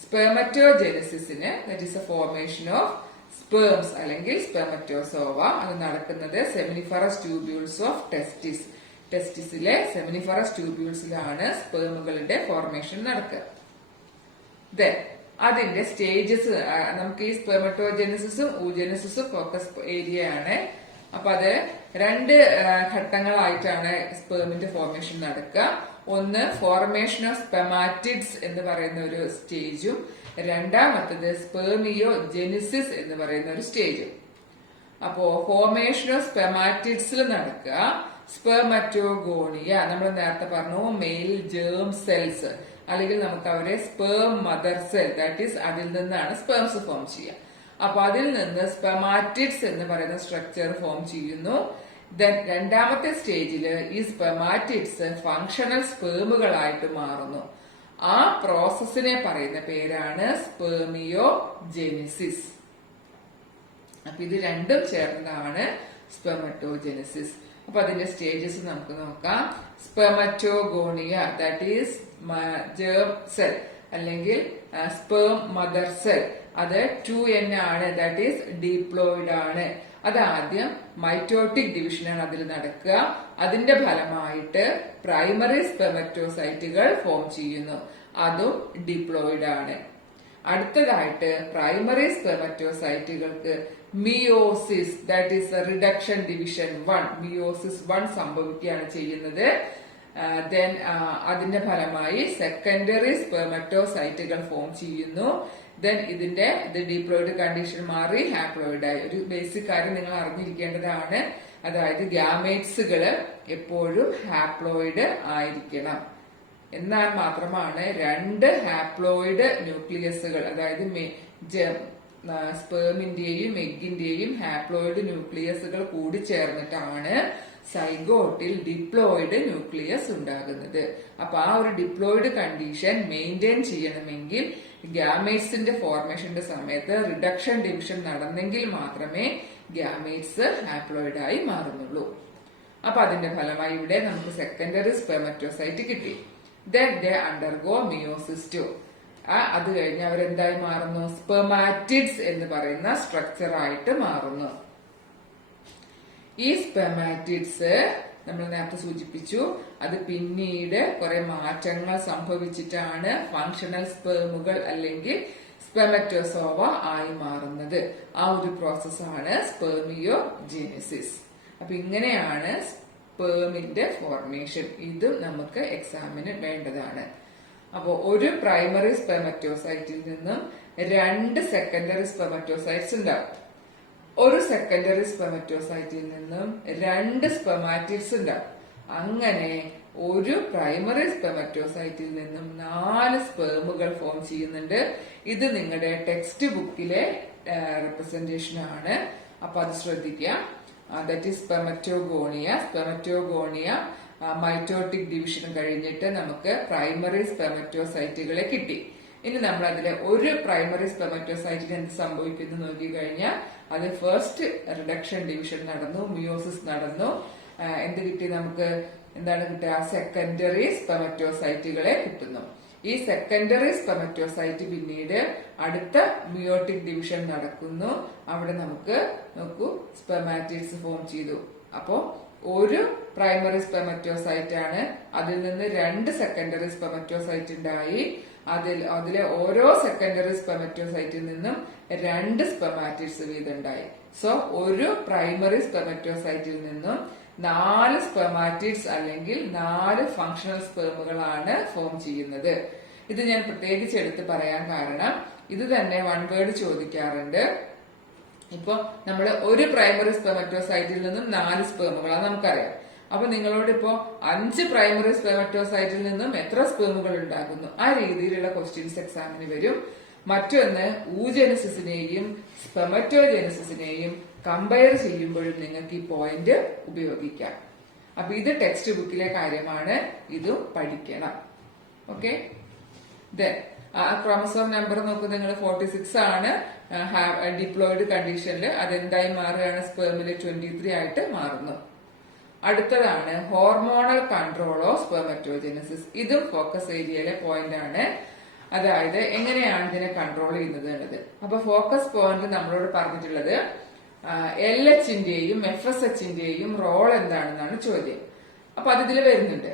സ്പെർമറ്റോജെനിസിസിന് that is a formation of sperms അല്ലെങ്കിൽ സ്പെർമറ്റോസോവ. അത് നടക്കുന്നത് സെമിനിഫറസ് ട്യൂബ്യൂൾസ് ഓഫ് ടെസ്റ്റിസ്. ടെസ്റ്റിസിലെ സെമിനിഫറസ് ട്യൂബ്യൂൾസിലാണ് സ്പേമുകളുടെ ഫോർമേഷൻ നടക്കുക. അതിന്റെ സ്റ്റേജസ് നമുക്ക് ഈ സ്പെർമറ്റോജെനിസിസും ഊജെനിസിസും ഫോക്കസ് ഏരിയ ആണ്. അപ്പൊ അത് 2 ഘട്ടങ്ങളായിട്ടാണ് സ്പേമിന്റെ ഫോർമേഷൻ നടക്കുക. ഒന്ന് ഫോർമേഷൻ ഓഫ് സ്പെമാറ്റിഡ്സ് എന്ന് പറയുന്ന ഒരു സ്റ്റേജും രണ്ടാമത്തത് സ്പേമിയോ ജെനിസിസ് എന്ന് പറയുന്ന ഒരു സ്റ്റേജും. അപ്പോ ഫോർമേഷൻ ഓഫ് സ്പെമാറ്റിഡ്സിൽ നടക്കുക സ്പെർമറ്റോഗോണിയ. നമ്മൾ നേരത്തെ പറഞ്ഞു മെയിൽ ജേം സെൽസ്, അല്ലെങ്കിൽ നമുക്ക് അവരെ sperm mother cell, that is അതിൽ നിന്നാണ് സ്പേംസ് ഫോം ചെയ്യുക. അപ്പൊ അതിൽ നിന്ന് സ്പെമാറ്റിഡ്സ് എന്ന് പറയുന്ന സ്ട്രക്ചർ ഫോം ചെയ്യുന്നു. ദെൻ രണ്ടാമത്തെ സ്റ്റേജിൽ ഈ സ്പെമാറ്റിഡ്സ് ഫങ്ഷണൽ സ്പേമുകളായിട്ട് മാറുന്നു. ആ പ്രോസസ്സിനെ പറയുന്ന പേരാണ് സ്പെർമിയോജെനിസിസ്. അപ്പൊ ഇത് രണ്ടും ചേർന്നതാണ് സ്പെർമറ്റോജെനിസിസ്. അപ്പൊ അതിന്റെ സ്റ്റേജസ് നമുക്ക് നോക്കാം. Spermatogonia, that is germ cell അല്ലെങ്കിൽ സ്പേം മദർ സെൽ, അത് 2N ആണ്, ദാറ്റ് ഈസ് ഡിപ്ലോയിഡ് ആണ്. അത് ആദ്യം മൈറ്റോട്ടിക് ഡിവിഷനാണ് അതിൽ നടക്കുക. അതിന്റെ ഫലമായിട്ട് പ്രൈമറി സ്പെർമറ്റോസൈറ്റുകൾ ഫോം ചെയ്യുന്നു, അതും ഡിപ്ലോയിഡ് ആണ്. അടുത്തതായിട്ട് പ്രൈമറി സ്പെർമറ്റോസൈറ്റുകൾക്ക് meiosis, that is reduction division 1, meiosis 1 സംഭവിക്കുകയാണ് ചെയ്യുന്നത്. ദെൻ അതിന്റെ ഫലമായി സെക്കൻഡറി സ്പെർമറ്റോസൈറ്റുകൾ ഫോം ചെയ്യുന്നു. ദെൻ ഇത് ഡിപ്ലോയിഡ് കണ്ടീഷൻ മാറി ഹാപ്ലോയിഡ് ആയി. ഒരു ബേസിക് കാര്യം നിങ്ങൾ അറിഞ്ഞിരിക്കേണ്ടതാണ്, അതായത് ഗ്യാമേറ്റ്സുകള് എപ്പോഴും ഹാപ്ലോയിഡ് ആയിരിക്കണം. എന്നാൽ മാത്രമാണ് 2 ഹാപ്ലോയിഡ് ന്യൂക്ലിയസുകൾ, അതായത് സ്പേമിന്റെയും എഗിന്റെയും ഹാപ്ലോയിഡ് ന്യൂക്ലിയസുകൾ കൂടി ചേർന്നിട്ടാണ് സൈഗോട്ടിൽ ഡിപ്ലോയിഡ് ന്യൂക്ലിയസ് ഉണ്ടാകുന്നത്. അപ്പൊ ആ ഒരു ഡിപ്ലോയിഡ് കണ്ടീഷൻ മെയിൻറ്റെയിൻ ചെയ്യണമെങ്കിൽ ഗ്യാമേറ്റ്സിന്റെ ഫോർമേഷന്റെ സമയത്ത് റിഡക്ഷൻ ഡിവിഷൻ നടന്നെങ്കിൽ മാത്രമേ ഗ്യാമേറ്റ്സ് ഹാപ്ലോയിഡ് ആയി മാറുന്നുള്ളൂ. അപ്പൊ അതിന്റെ ഫലമായി ഇവിടെ നമുക്ക് സെക്കൻഡറി സ്പെർമറ്റോസൈറ്റ് കിട്ടി. Then they undergo meiosis 2. അത് കഴിഞ്ഞ് അവരെന്തായി മാറുന്നു? സ്പെർമാറ്റിഡ്സ് എന്ന് പറയുന്ന സ്ട്രക്ചർ ആയിട്ട് മാറുന്നു. ഈ സ്പെർമാറ്റിഡ്സ് നമ്മൾ നേരത്തെ സൂചിപ്പിച്ചു, അത് പിന്നീട് കുറെ മാറ്റങ്ങൾ സംഭവിച്ചിട്ടാണ് ഫങ്ഷണൽ സ്പേമുകൾ അല്ലെങ്കിൽ സ്പെർമറ്റോസോവ ആയി മാറുന്നത്. ആ ഒരു പ്രോസസ്സാണ് സ്പെർമിയോജെനിസിസ്. അപ്പൊ ഇങ്ങനെയാണ് സ്പേമിന്റെ ഫോർമേഷൻ. ഇതും നമുക്ക് എക്സാമിന് വേണ്ടതാണ്. അപ്പോ ഒരു പ്രൈമറി സ്പെർമറ്റോസൈറ്റിൽ നിന്നും 2 സെക്കൻഡറി സ്പെർമറ്റോസൈറ്റ്സ് ഉണ്ടാവും. ഒരു സെക്കൻഡറി സ്പെർമറ്റോസൈറ്റിൽ നിന്നും 2 സ്പെർമാറ്റിഡ്സ് ഉണ്ടാവും. അങ്ങനെ ഒരു പ്രൈമറി സ്പെർമറ്റോസൈറ്റിൽ നിന്നും 4 സ്പേമുകൾ ഫോം ചെയ്യുന്നുണ്ട്. ഇത് നിങ്ങളുടെ ടെക്സ്റ്റ് ബുക്കിലെ റെപ്രസെന്റേഷൻ ആണ്. അപ്പൊ അത് ശ്രദ്ധിക്കുക. That is spermatogonia. Spermatogonia mitotic division കഴിഞ്ഞിട്ട് നമുക്ക് പ്രൈമറി സ്പെർമറ്റോസൈറ്റുകളെ കിട്ടി. ഇനി നമ്മൾ അതിലെ ഒരു പ്രൈമറി സ്പെർമറ്റോസൈറ്റിന് എന്ത് സംഭവിക്കുന്നു നോക്കി കഴിഞ്ഞാൽ അത് ഫസ്റ്റ് റിഡക്ഷൻ ഡിവിഷൻ നടന്നു, മിയോസിസ് നടന്നു. എന്ത് കിട്ടി? നമുക്ക് എന്താണ് കിട്ടുക? സെക്കൻഡറി സ്പെർമറ്റോസൈറ്റുകളെ കിട്ടുന്നു. ഈ സെക്കൻഡറി സ്പെർമറ്റോസൈറ്റ് പിന്നീട് അടുത്ത മിയോട്ടിക് ഡിവിഷൻ നടക്കുന്നു. അവിടെ നമുക്ക് നോക്കൂ സ്പെർമാറ്റിഡ്സ് ഫോം ചെയ്തു. അപ്പോ ഒരു പ്രൈമറി സ്പെർമറ്റോസൈറ്റ് ആണ്, അതിൽ നിന്ന് 2 സെക്കൻഡറി സ്പെർമറ്റോസൈറ്റ് ഉണ്ടായി. അതിലെ ഓരോ സെക്കൻഡറി സ്പെർമറ്റോസൈറ്റിൽ നിന്നും 2 സ്പെർമാറ്റിഡ്സ് വീതം ഉണ്ടായി. സോ ഒരു പ്രൈമറി സ്പെർമറ്റോസൈറ്റിൽ നിന്നും 4 സ്പെർമാറ്റിഡ്സ് അല്ലെങ്കിൽ 4 ഫങ്ഷണൽ സ്പേമുകളാണ് ഫോം ചെയ്യുന്നത്. ഇത് ഞാൻ പ്രത്യേകിച്ച് എടുത്ത് പറയാൻ കാരണം ഇത് തന്നെ 1 വേർഡ് ചോദിക്കാറുണ്ട്. ഇപ്പൊ നമ്മൾ ഒരു പ്രൈമറി സ്പെർമറ്റോസൈറ്റിൽ നിന്നും 4 സ്പേമുകളാണ് നമുക്കറിയാം. അപ്പൊ നിങ്ങളോട് ഇപ്പോ 5 പ്രൈമറി സ്പെർമറ്റോസൈറ്റിൽ നിന്നും എത്ര സ്പേമുകൾ ഉണ്ടാകുന്നു, ആ രീതിയിലുള്ള ക്വസ്റ്റ്യൻസ് എക്സാമിന് വരും. മറ്റൊന്ന് ഊജെനസിസിനെയും സ്പെർമറ്റോജെനസിസിനെയും കമ്പയർ ചെയ്യുമ്പോഴും നിങ്ങൾക്ക് ഈ പോയിന്റ് ഉപയോഗിക്കാം. അപ്പൊ ഇത് ടെക്സ്റ്റ് ബുക്കിലെ കാര്യമാണ്, ഇതും പഠിക്കണം. ഓക്കെ. ക്രോമസോം നമ്പർ നോക്കൂ നിങ്ങൾ 46 ആണ് ഡിപ്ലോയിഡ് കണ്ടീഷനിൽ. അതെന്തായി മാറുകയാണ്? സ്പെർമില് 23 ആയിട്ട് മാറുന്നു. അടുത്തതാണ് ഹോർമോണൽ കൺട്രോൾ ഓഫ് സ്പെർമറ്റോജെനസിസ്. ഇതും ഫോക്കസ് ഏരിയയിലെ പോയിന്റ് ആണ്. അതായത് എങ്ങനെയാണ് ഇതിനെ കൺട്രോൾ ചെയ്യുന്നത് എന്നത്. അപ്പൊ ഫോക്കസ് പോയിന്റ് നമ്മളോട് പറഞ്ഞിട്ടുള്ളത് LHന്റെയും FSHന്റെയും റോൾ എന്താണെന്നാണ് ചോദ്യം. അപ്പൊ അത് ഇതിൽ വരുന്നുണ്ട്.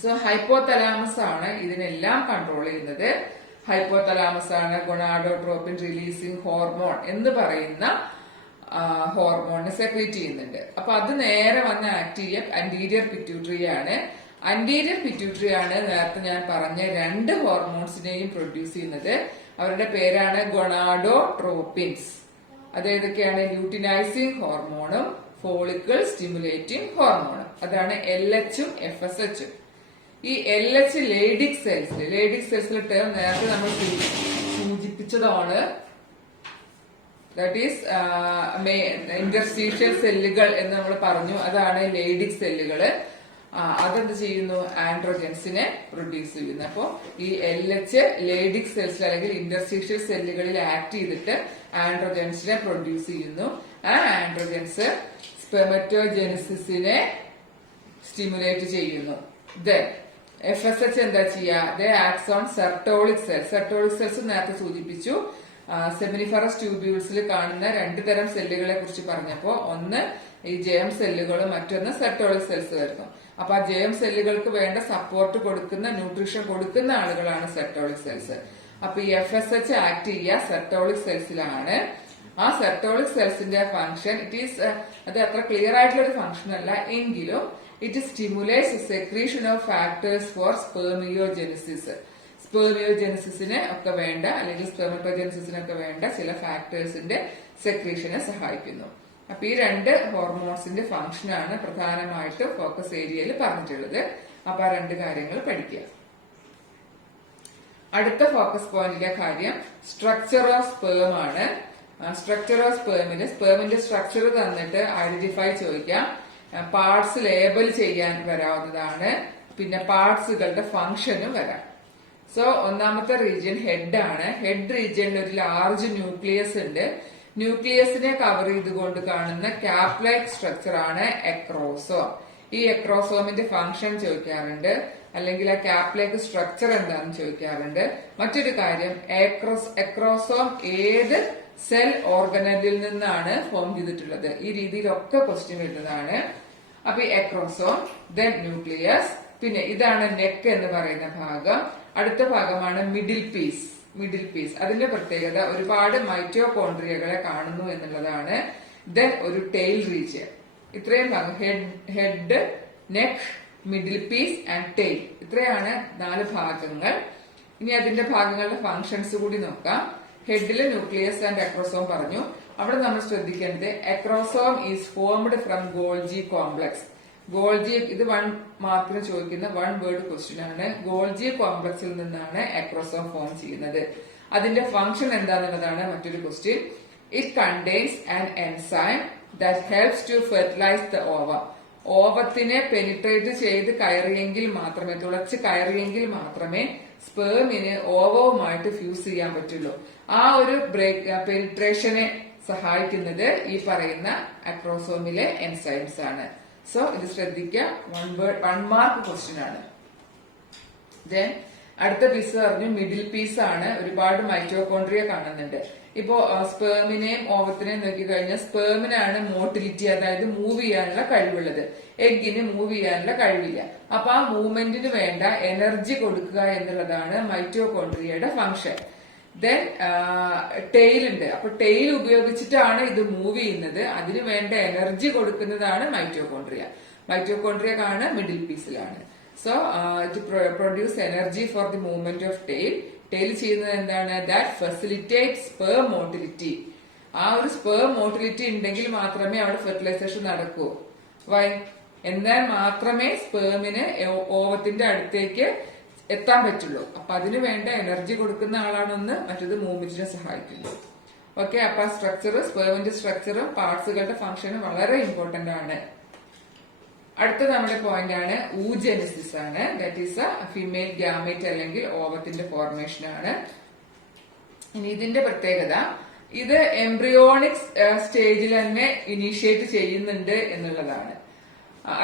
സോ ഹൈപ്പോതലാമസ് ആണ് ഇതിനെല്ലാം കൺട്രോൾ ചെയ്യുന്നത്. ഹൈപ്പോതലാമസ് ആണ് ഗൊണാഡോട്രോപ്പിൻ റിലീസിംഗ് ഹോർമോൺ എന്ന് പറയുന്ന ഹോർമോണിനെ സെക്രീറ്റ് ചെയ്യുന്നുണ്ട്. അപ്പൊ അത് നേരെ വന്ന് ആക്ട് ചെയ്യ അന്റീരിയർ പിറ്റ്യൂട്ടറി ആണ്. അന്റീരിയർ പിറ്റ്യൂട്ടറി ആണ് നേരത്തെ ഞാൻ പറഞ്ഞ 2 ഹോർമോൺസിനെയും പ്രൊഡ്യൂസ് ചെയ്യുന്നത്. അവരുടെ പേരാണ് ഗൊണാഡോട്രോപ്പിൻസ്. അതേതൊക്കെയാണ്? ല്യൂട്ടിനൈസിംഗ് ഹോർമോണും ഫോളിക്കിൾ സ്റ്റിമുലേറ്റിംഗ് ഹോർമോണും. അതാണ് LHും FSHും. ഈ LH ലേഡിക് സെൽസിലെ ടേം നേരത്തെ നമ്മൾ സൂചിപ്പിച്ചതാണ്. ദാറ്റ് ഈസ് ഇന്റർസ്റ്റീഷ്യൽ സെല്ലുകൾ എന്ന് നമ്മൾ പറഞ്ഞു. അതാണ് ലേഡിക് സെല്ലുകള്. അതെന്ത് ചെയ്യുന്നു? ആൻഡ്രോജൻസിനെ പ്രൊഡ്യൂസ് ചെയ്യുന്നു. അപ്പോ ഈ LH ലേഡിക് സെൽസിൽ അല്ലെങ്കിൽ ഇന്റർസ്റ്റീഷ്യൽ സെല്ലുകളിൽ ആക്ട് ചെയ്തിട്ട് ആൻഡ്രോജൻസിനെ പ്രൊഡ്യൂസ് ചെയ്യുന്നു. ആ ആൻഡ്രോജൻസ് സ്പെർമറ്റോജെനിസിസിനെ സ്റ്റിമുലേറ്റ് ചെയ്യുന്നു. ദെൻ FSH എന്താ ചെയ്യുക? Acts on Sertoli cells. Sertoli cells നേരത്തെ സൂചിപ്പിച്ചു. സെമിനിഫറസ് ട്യൂബ്യൂൾസിൽ കാണുന്ന രണ്ട് തരം സെല്ലുകളെ കുറിച്ച് പറഞ്ഞപ്പോ ഒന്ന് ഈ ജെയം സെല്ലുകളും മറ്റൊന്ന് സെർട്ടോളിക് സെൽസ് വരുന്നു. അപ്പൊ ആ ജെയം സെല്ലുകൾക്ക് വേണ്ട സപ്പോർട്ട് കൊടുക്കുന്ന, ന്യൂട്രീഷൻ കൊടുക്കുന്ന ആളുകളാണ് സെർട്ടോളിക് സെൽസ്. അപ്പൊ ഈ FSH ആക്ട് ചെയ്യുക സെർട്ടോളിക് സെൽസിലാണ്. ആ സെർട്ടോളിക് സെൽസിന്റെ ഫംഗ്ഷൻ അത് അത്ര ക്ലിയർ ആയിട്ടുള്ള ഒരു ഫംഗ്ഷൻ അല്ല എങ്കിലും it stimulates secretion of factors for spermiogenesis. സ്പെർമിയോജെനിസിസിന് ഒക്കെ വേണ്ട അല്ലെങ്കിൽ സ്പെർമറ്റോജെനിസിസിനൊക്കെ വേണ്ട ചില ഫാക്ടേഴ്സിന്റെ സെക്രീഷനെ സഹായിക്കുന്നു. അപ്പൊ ഈ രണ്ട് ഹോർമോൺസിന്റെ ഫംഗ്ഷനാണ് പ്രധാനമായിട്ട് ഫോക്കസ് ഏരിയയിൽ പറഞ്ഞിട്ടുള്ളത്. അപ്പൊ ആ രണ്ട് കാര്യങ്ങൾ പഠിക്കുക. അടുത്ത ഫോക്കസ് പോയിന്റിലെ കാര്യം സ്ട്രക്ചർ ഓഫ് സ്പേം ആണ്. സ്ട്രക്ചർ ഓഫ് സ്പേമിന്റെ സ്ട്രക്ചർ തന്നിട്ട് ഐഡന്റിഫൈ ചോദിക്കാം. പാർട്സ് ലേബൽ ചെയ്യാൻ വരാവുന്നതാണ്. പിന്നെ പാർട്സുകളുടെ ഫംഗ്ഷനും വരാം. സോ ഒന്നാമത്തെ റീജിയൻ ഹെഡ് ആണ്. ഹെഡ് റീജിയനിൽ ഒരു ലാർജ് ന്യൂക്ലിയസ് ഉണ്ട്. ന്യൂക്ലിയസിനെ കവർ ചെയ്തുകൊണ്ട് കാണുന്ന ക്യാപ് ലൈക്ക് സ്ട്രക്ചർ ആണ് എക്രോസോം. ഈ എക്രോസോമിന്റെ ഫംഗ്ഷൻ ചോദിക്കാറുണ്ട്, അല്ലെങ്കിൽ ആ ക്യാപ് ലൈക്ക് സ്ട്രക്ചർ എന്താണെന്ന് ചോദിക്കാറുണ്ട്. മറ്റൊരു കാര്യം, എക്രോസോം ഏത് സെൽ ഓർഗനലിൽ നിന്നാണ് ഫോം ചെയ്തിട്ടുള്ളത്? ഈ രീതിയിലൊക്കെ ക്വസ്റ്റ്യൻ വരുന്നതാണ്. അപ്പൊ ഈ എക്രോസോം, ദെൻ ന്യൂക്ലിയസ്, പിന്നെ ഇതാണ് നെക്ക് എന്ന് പറയുന്ന ഭാഗം. അടുത്ത ഭാഗമാണ് മിഡിൽ പീസ്. അതിന്റെ പ്രത്യേകത ഒരുപാട് മൈറ്റോകോൺട്രിയകളെ കാണുന്നു എന്നുള്ളതാണ്. ദെൻ ഒരു ടെയിൽ റീജിയൻ. ഇത്രയും ഭാഗം head, neck, middle piece and tail. ഇത്രയാണ് 4 ഭാഗങ്ങൾ. ഇനി അതിന്റെ ഭാഗങ്ങളുടെ ഫംഗ്ഷൻസ് കൂടി നോക്കാം. ഹെഡില് ന്യൂക്ലിയസ് ആൻഡ് എക്രോസോം പറഞ്ഞു. അവിടെ നമ്മൾ ശ്രദ്ധിക്കേണ്ടത് എക്രോസോം is formed from Golgi complex. Golgi, ഇത് 1 മാർക്കിന് ചോദിക്കുന്ന 1 വേർഡ് ക്വസ്റ്റ്യൻ ആണ്. ഗോൾജി കോംപ്ലക്സിൽ നിന്നാണ് എക്രോസോം ഫോം ചെയ്യുന്നത്. അതിന്റെ ഫംഗ്ഷൻ എന്താണെന്നുള്ളതാണ് മറ്റൊരു question. It contains an enzyme that helps to fertilise the ovum. ഓവത്തിനെ പെനിട്രേറ്റ് ചെയ്ത് കയറിയെങ്കിൽ മാത്രമേ, തുളച്ച് കയറിയെങ്കിൽ മാത്രമേ സ്പേമിന് ഓവവുമായിട്ട് ഫ്യൂസ് ചെയ്യാൻ പറ്റുള്ളൂ. ആ ഒരു പെനിട്രേഷനെ സഹായിക്കുന്നത് ഈ പറയുന്ന അക്രോസോമിലെ എൻസൈംസ് ആണ്. സോ ഇത് ശ്രദ്ധിക്കുക, 1 മാർക്ക് ക്വസ്റ്റ്യൻ ആണ്. ദെൻ അടുത്ത പീസ് പറഞ്ഞു മിഡിൽ പീസ് ആണ്. ഒരുപാട് മൈറ്റോകോൺട്രിയ കാണുന്നുണ്ട്. ഇപ്പോ സ്പേമിനെയും ഓവത്തിനെയും നോക്കിക്കഴിഞ്ഞാൽ സ്പേമിനാണ് മോട്ടിലിറ്റി, അതായത് മൂവ് ചെയ്യാനുള്ള കഴിവുള്ളത്. എഗ്ഗിന് മൂവ് ചെയ്യാനുള്ള കഴിവില്ല. അപ്പൊ ആ മൂവ്മെന്റിന് വേണ്ട എനർജി കൊടുക്കുക എന്നുള്ളതാണ് മൈറ്റോകോൺട്രിയയുടെ ഫംഗ്ഷൻ. ദെൻ ടെയിൽ ഉണ്ട്. അപ്പൊ ടെയിൽ ഉപയോഗിച്ചിട്ടാണ് ഇത് മൂവ് ചെയ്യുന്നത്. അതിന് വേണ്ട എനർജി കൊടുക്കുന്നതാണ് മൈറ്റോകോൺട്രിയ കാണുക മിഡിൽ പീസിലാണ്. So it produce energy for the movement of tail. Tail ചെയ്യുന്നത് എന്താണ്? That facilitate sperm motility. ആ ഒരു സ്പേം മോട്ടിലിറ്റി ഉണ്ടെങ്കിൽ മാത്രമേ അവിടെ ഫെർട്ടിലൈസേഷൻ നടക്കൂ. വൈ? എന്നാൽ മാത്രമേ സ്പേമിന് ഓവത്തിന്റെ അടുത്തേക്ക് എത്താൻ പറ്റുള്ളൂ. അപ്പൊ അതിന് വേണ്ട എനർജി കൊടുക്കുന്ന ആളാണെന്ന്, മറ്റത് മൂവ്മെന്റിനെ സഹായിക്കുന്നു. ഓക്കെ, അപ്പൊ ആ സ്ട്രക്ചർ, സ്പേമിന്റെ സ്ട്രക്ചറും പാർട്സുകളുടെ ഫംഗ്ഷനും വളരെ ഇമ്പോർട്ടന്റ് ആണ്. അടുത്ത നമ്മുടെ പോയിന്റ് ആണ് ഊജെനിസിസ് ആണ്. That is A female gamete അല്ലെങ്കിൽ ഓവത്തിന്റെ ഫോർമേഷൻ ആണ്. ഇനി ഇതിന്റെ പ്രത്യേകത, ഇത് എംബ്രിയോണിക് സ്റ്റേജിൽ തന്നെ ഇനീഷ്യേറ്റ് ചെയ്യുന്നുണ്ട് എന്നുള്ളതാണ്.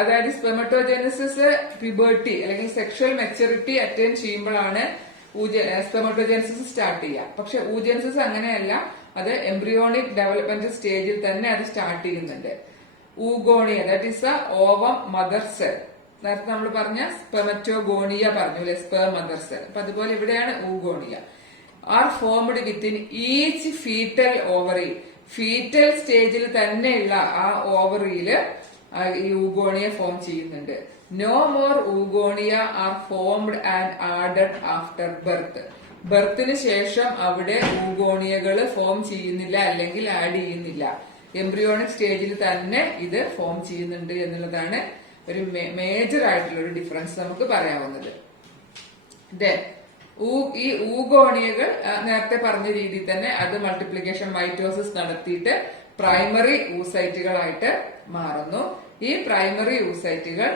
അതായത് സ്പെർമറ്റോജെനിസിസ് പ്യൂബർട്ടി അല്ലെങ്കിൽ സെക്ഷൽ മെച്ചൂരിറ്റി അറ്റൈൻ ചെയ്യുമ്പോഴാണ് സ്പെർമറ്റോജെനിസിസ് സ്റ്റാർട്ട് ചെയ്യുക. പക്ഷെ ഊജെനിസിസ് അങ്ങനെയല്ല, അത് എംബ്രിയോണിക് ഡെവലപ്മെന്റ് സ്റ്റേജിൽ തന്നെ അത് സ്റ്റാർട്ട് ചെയ്യുന്നുണ്ട്. Oogonia, that is A ovum mother cell. നേരത്തെ നമ്മൾ പറഞ്ഞ സ്പെർമറ്റോഗോണിയ പറഞ്ഞു അല്ലെ, സ്പെർ മദർ സെൽ. അപ്പൊ അതുപോലെ ഇവിടെയാണ് oogonia. Are formed within each foetal ovary. Foetal സ്റ്റേജിൽ തന്നെയുള്ള ആ ഓവറിയില് ഈ ഊഗോണിയ ഫോം ചെയ്യുന്നുണ്ട്. No more oogonia are formed and added after birth. ബർത്തിന് ശേഷം അവിടെ ഊഗോണിയകൾ ഫോം ചെയ്യുന്നില്ല അല്ലെങ്കിൽ ആഡ് ചെയ്യുന്നില്ല. എംബ്രിയോണിക് സ്റ്റേജിൽ തന്നെ ഇത് ഫോം ചെയ്യുന്നുണ്ട് എന്നുള്ളതാണ് ഒരു മേജർ ആയിട്ടുള്ള ഒരു ഡിഫറൻസ് നമുക്ക് പറയാവുന്നത്. ദെൻ ഈ ഊഗോണിയകൾ നേരത്തെ പറഞ്ഞ രീതിയിൽ തന്നെ അത് മൾട്ടിപ്ലിക്കേഷൻ മൈറ്റോസിസ് നടത്തിയിട്ട് പ്രൈമറി ഊസൈറ്റുകളായിട്ട് മാറുന്നു. ഈ പ്രൈമറി ഊസൈറ്റുകൾ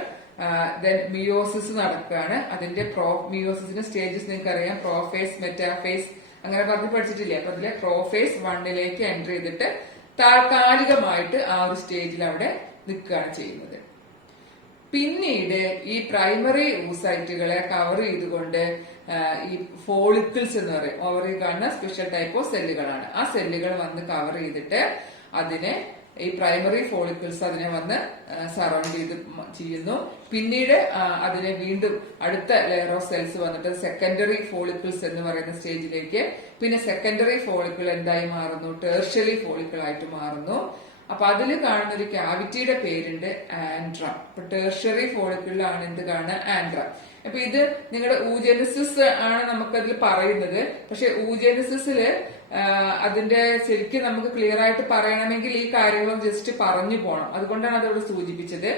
മിയോസിസ് നടക്കുകയാണ്. അതിന്റെ മിയോസിസിന്റെ സ്റ്റേജസ് നിങ്ങൾക്ക് അറിയാം, പ്രോഫേസ്, മെറ്റാഫേസ്, അങ്ങനെ പറഞ്ഞ് പഠിച്ചിട്ടില്ലേ? അപ്പൊ അതിലെ പ്രോഫേസ് 1 എൻട്രി ചെയ്തിട്ട് താൽക്കാലികമായിട്ട് ആ ഒരു സ്റ്റേജിൽ അവിടെ നിൽക്കുകയാണ് ചെയ്യുന്നത്. പിന്നീട് ഈ പ്രൈമറി ഊസൈറ്റുകളെ കവർ ചെയ്തുകൊണ്ട് ഈ ഫോളിക്കിൾസ് എന്ന് പറയും, ഓവറി കാണുന്ന സ്പെഷ്യൽ ടൈപ്പ് ഓഫ് സെല്ലുകളാണ്. ആ സെല്ലുകൾ വന്ന് കവർ ചെയ്തിട്ട് അതിനെ ഈ പ്രൈമറി ഫോളിക്കിൾസ് അതിനെ വന്ന് സറൗണ്ട് ചെയ്യുന്നു. പിന്നീട് അതിനെ വീണ്ടും അടുത്ത ലെയർ ഓഫ് സെൽസ് വന്നിട്ട് സെക്കൻഡറി ഫോളിക്കിൾസ് എന്ന് പറയുന്ന സ്റ്റേജിലേക്ക്, പിന്നെ സെക്കൻഡറി ഫോളിക്കിൾ എന്തായി മാറുന്നു, ടെർഷ്യറി ഫോളിക്കിൾ ആയിട്ട് മാറുന്നു. അപ്പൊ അതിൽ കാണുന്ന ഒരു ക്യാവിറ്റിയുടെ പേരുണ്ട് ആൻഡ്രം. അപ്പൊ ടെർഷ്യറി ഫോളിക്കിളിലാണ് എന്ത് കാണുക, ആൻഡ്രം. അപ്പൊ ഇത് നിങ്ങളുടെ ഊജെനസിസ് ആണ് നമുക്കതിൽ പറയുന്നത്. പക്ഷെ ഊജെനസിസില് അതിന്റെ ശരിക്കും നമുക്ക് ക്ലിയർ ആയിട്ട് പറയണമെങ്കിൽ ഈ കാര്യങ്ങളും ജസ്റ്റ് പറഞ്ഞു പോകണം. അതുകൊണ്ടാണ് അതവിടെ സൂചിപ്പിച്ചത്.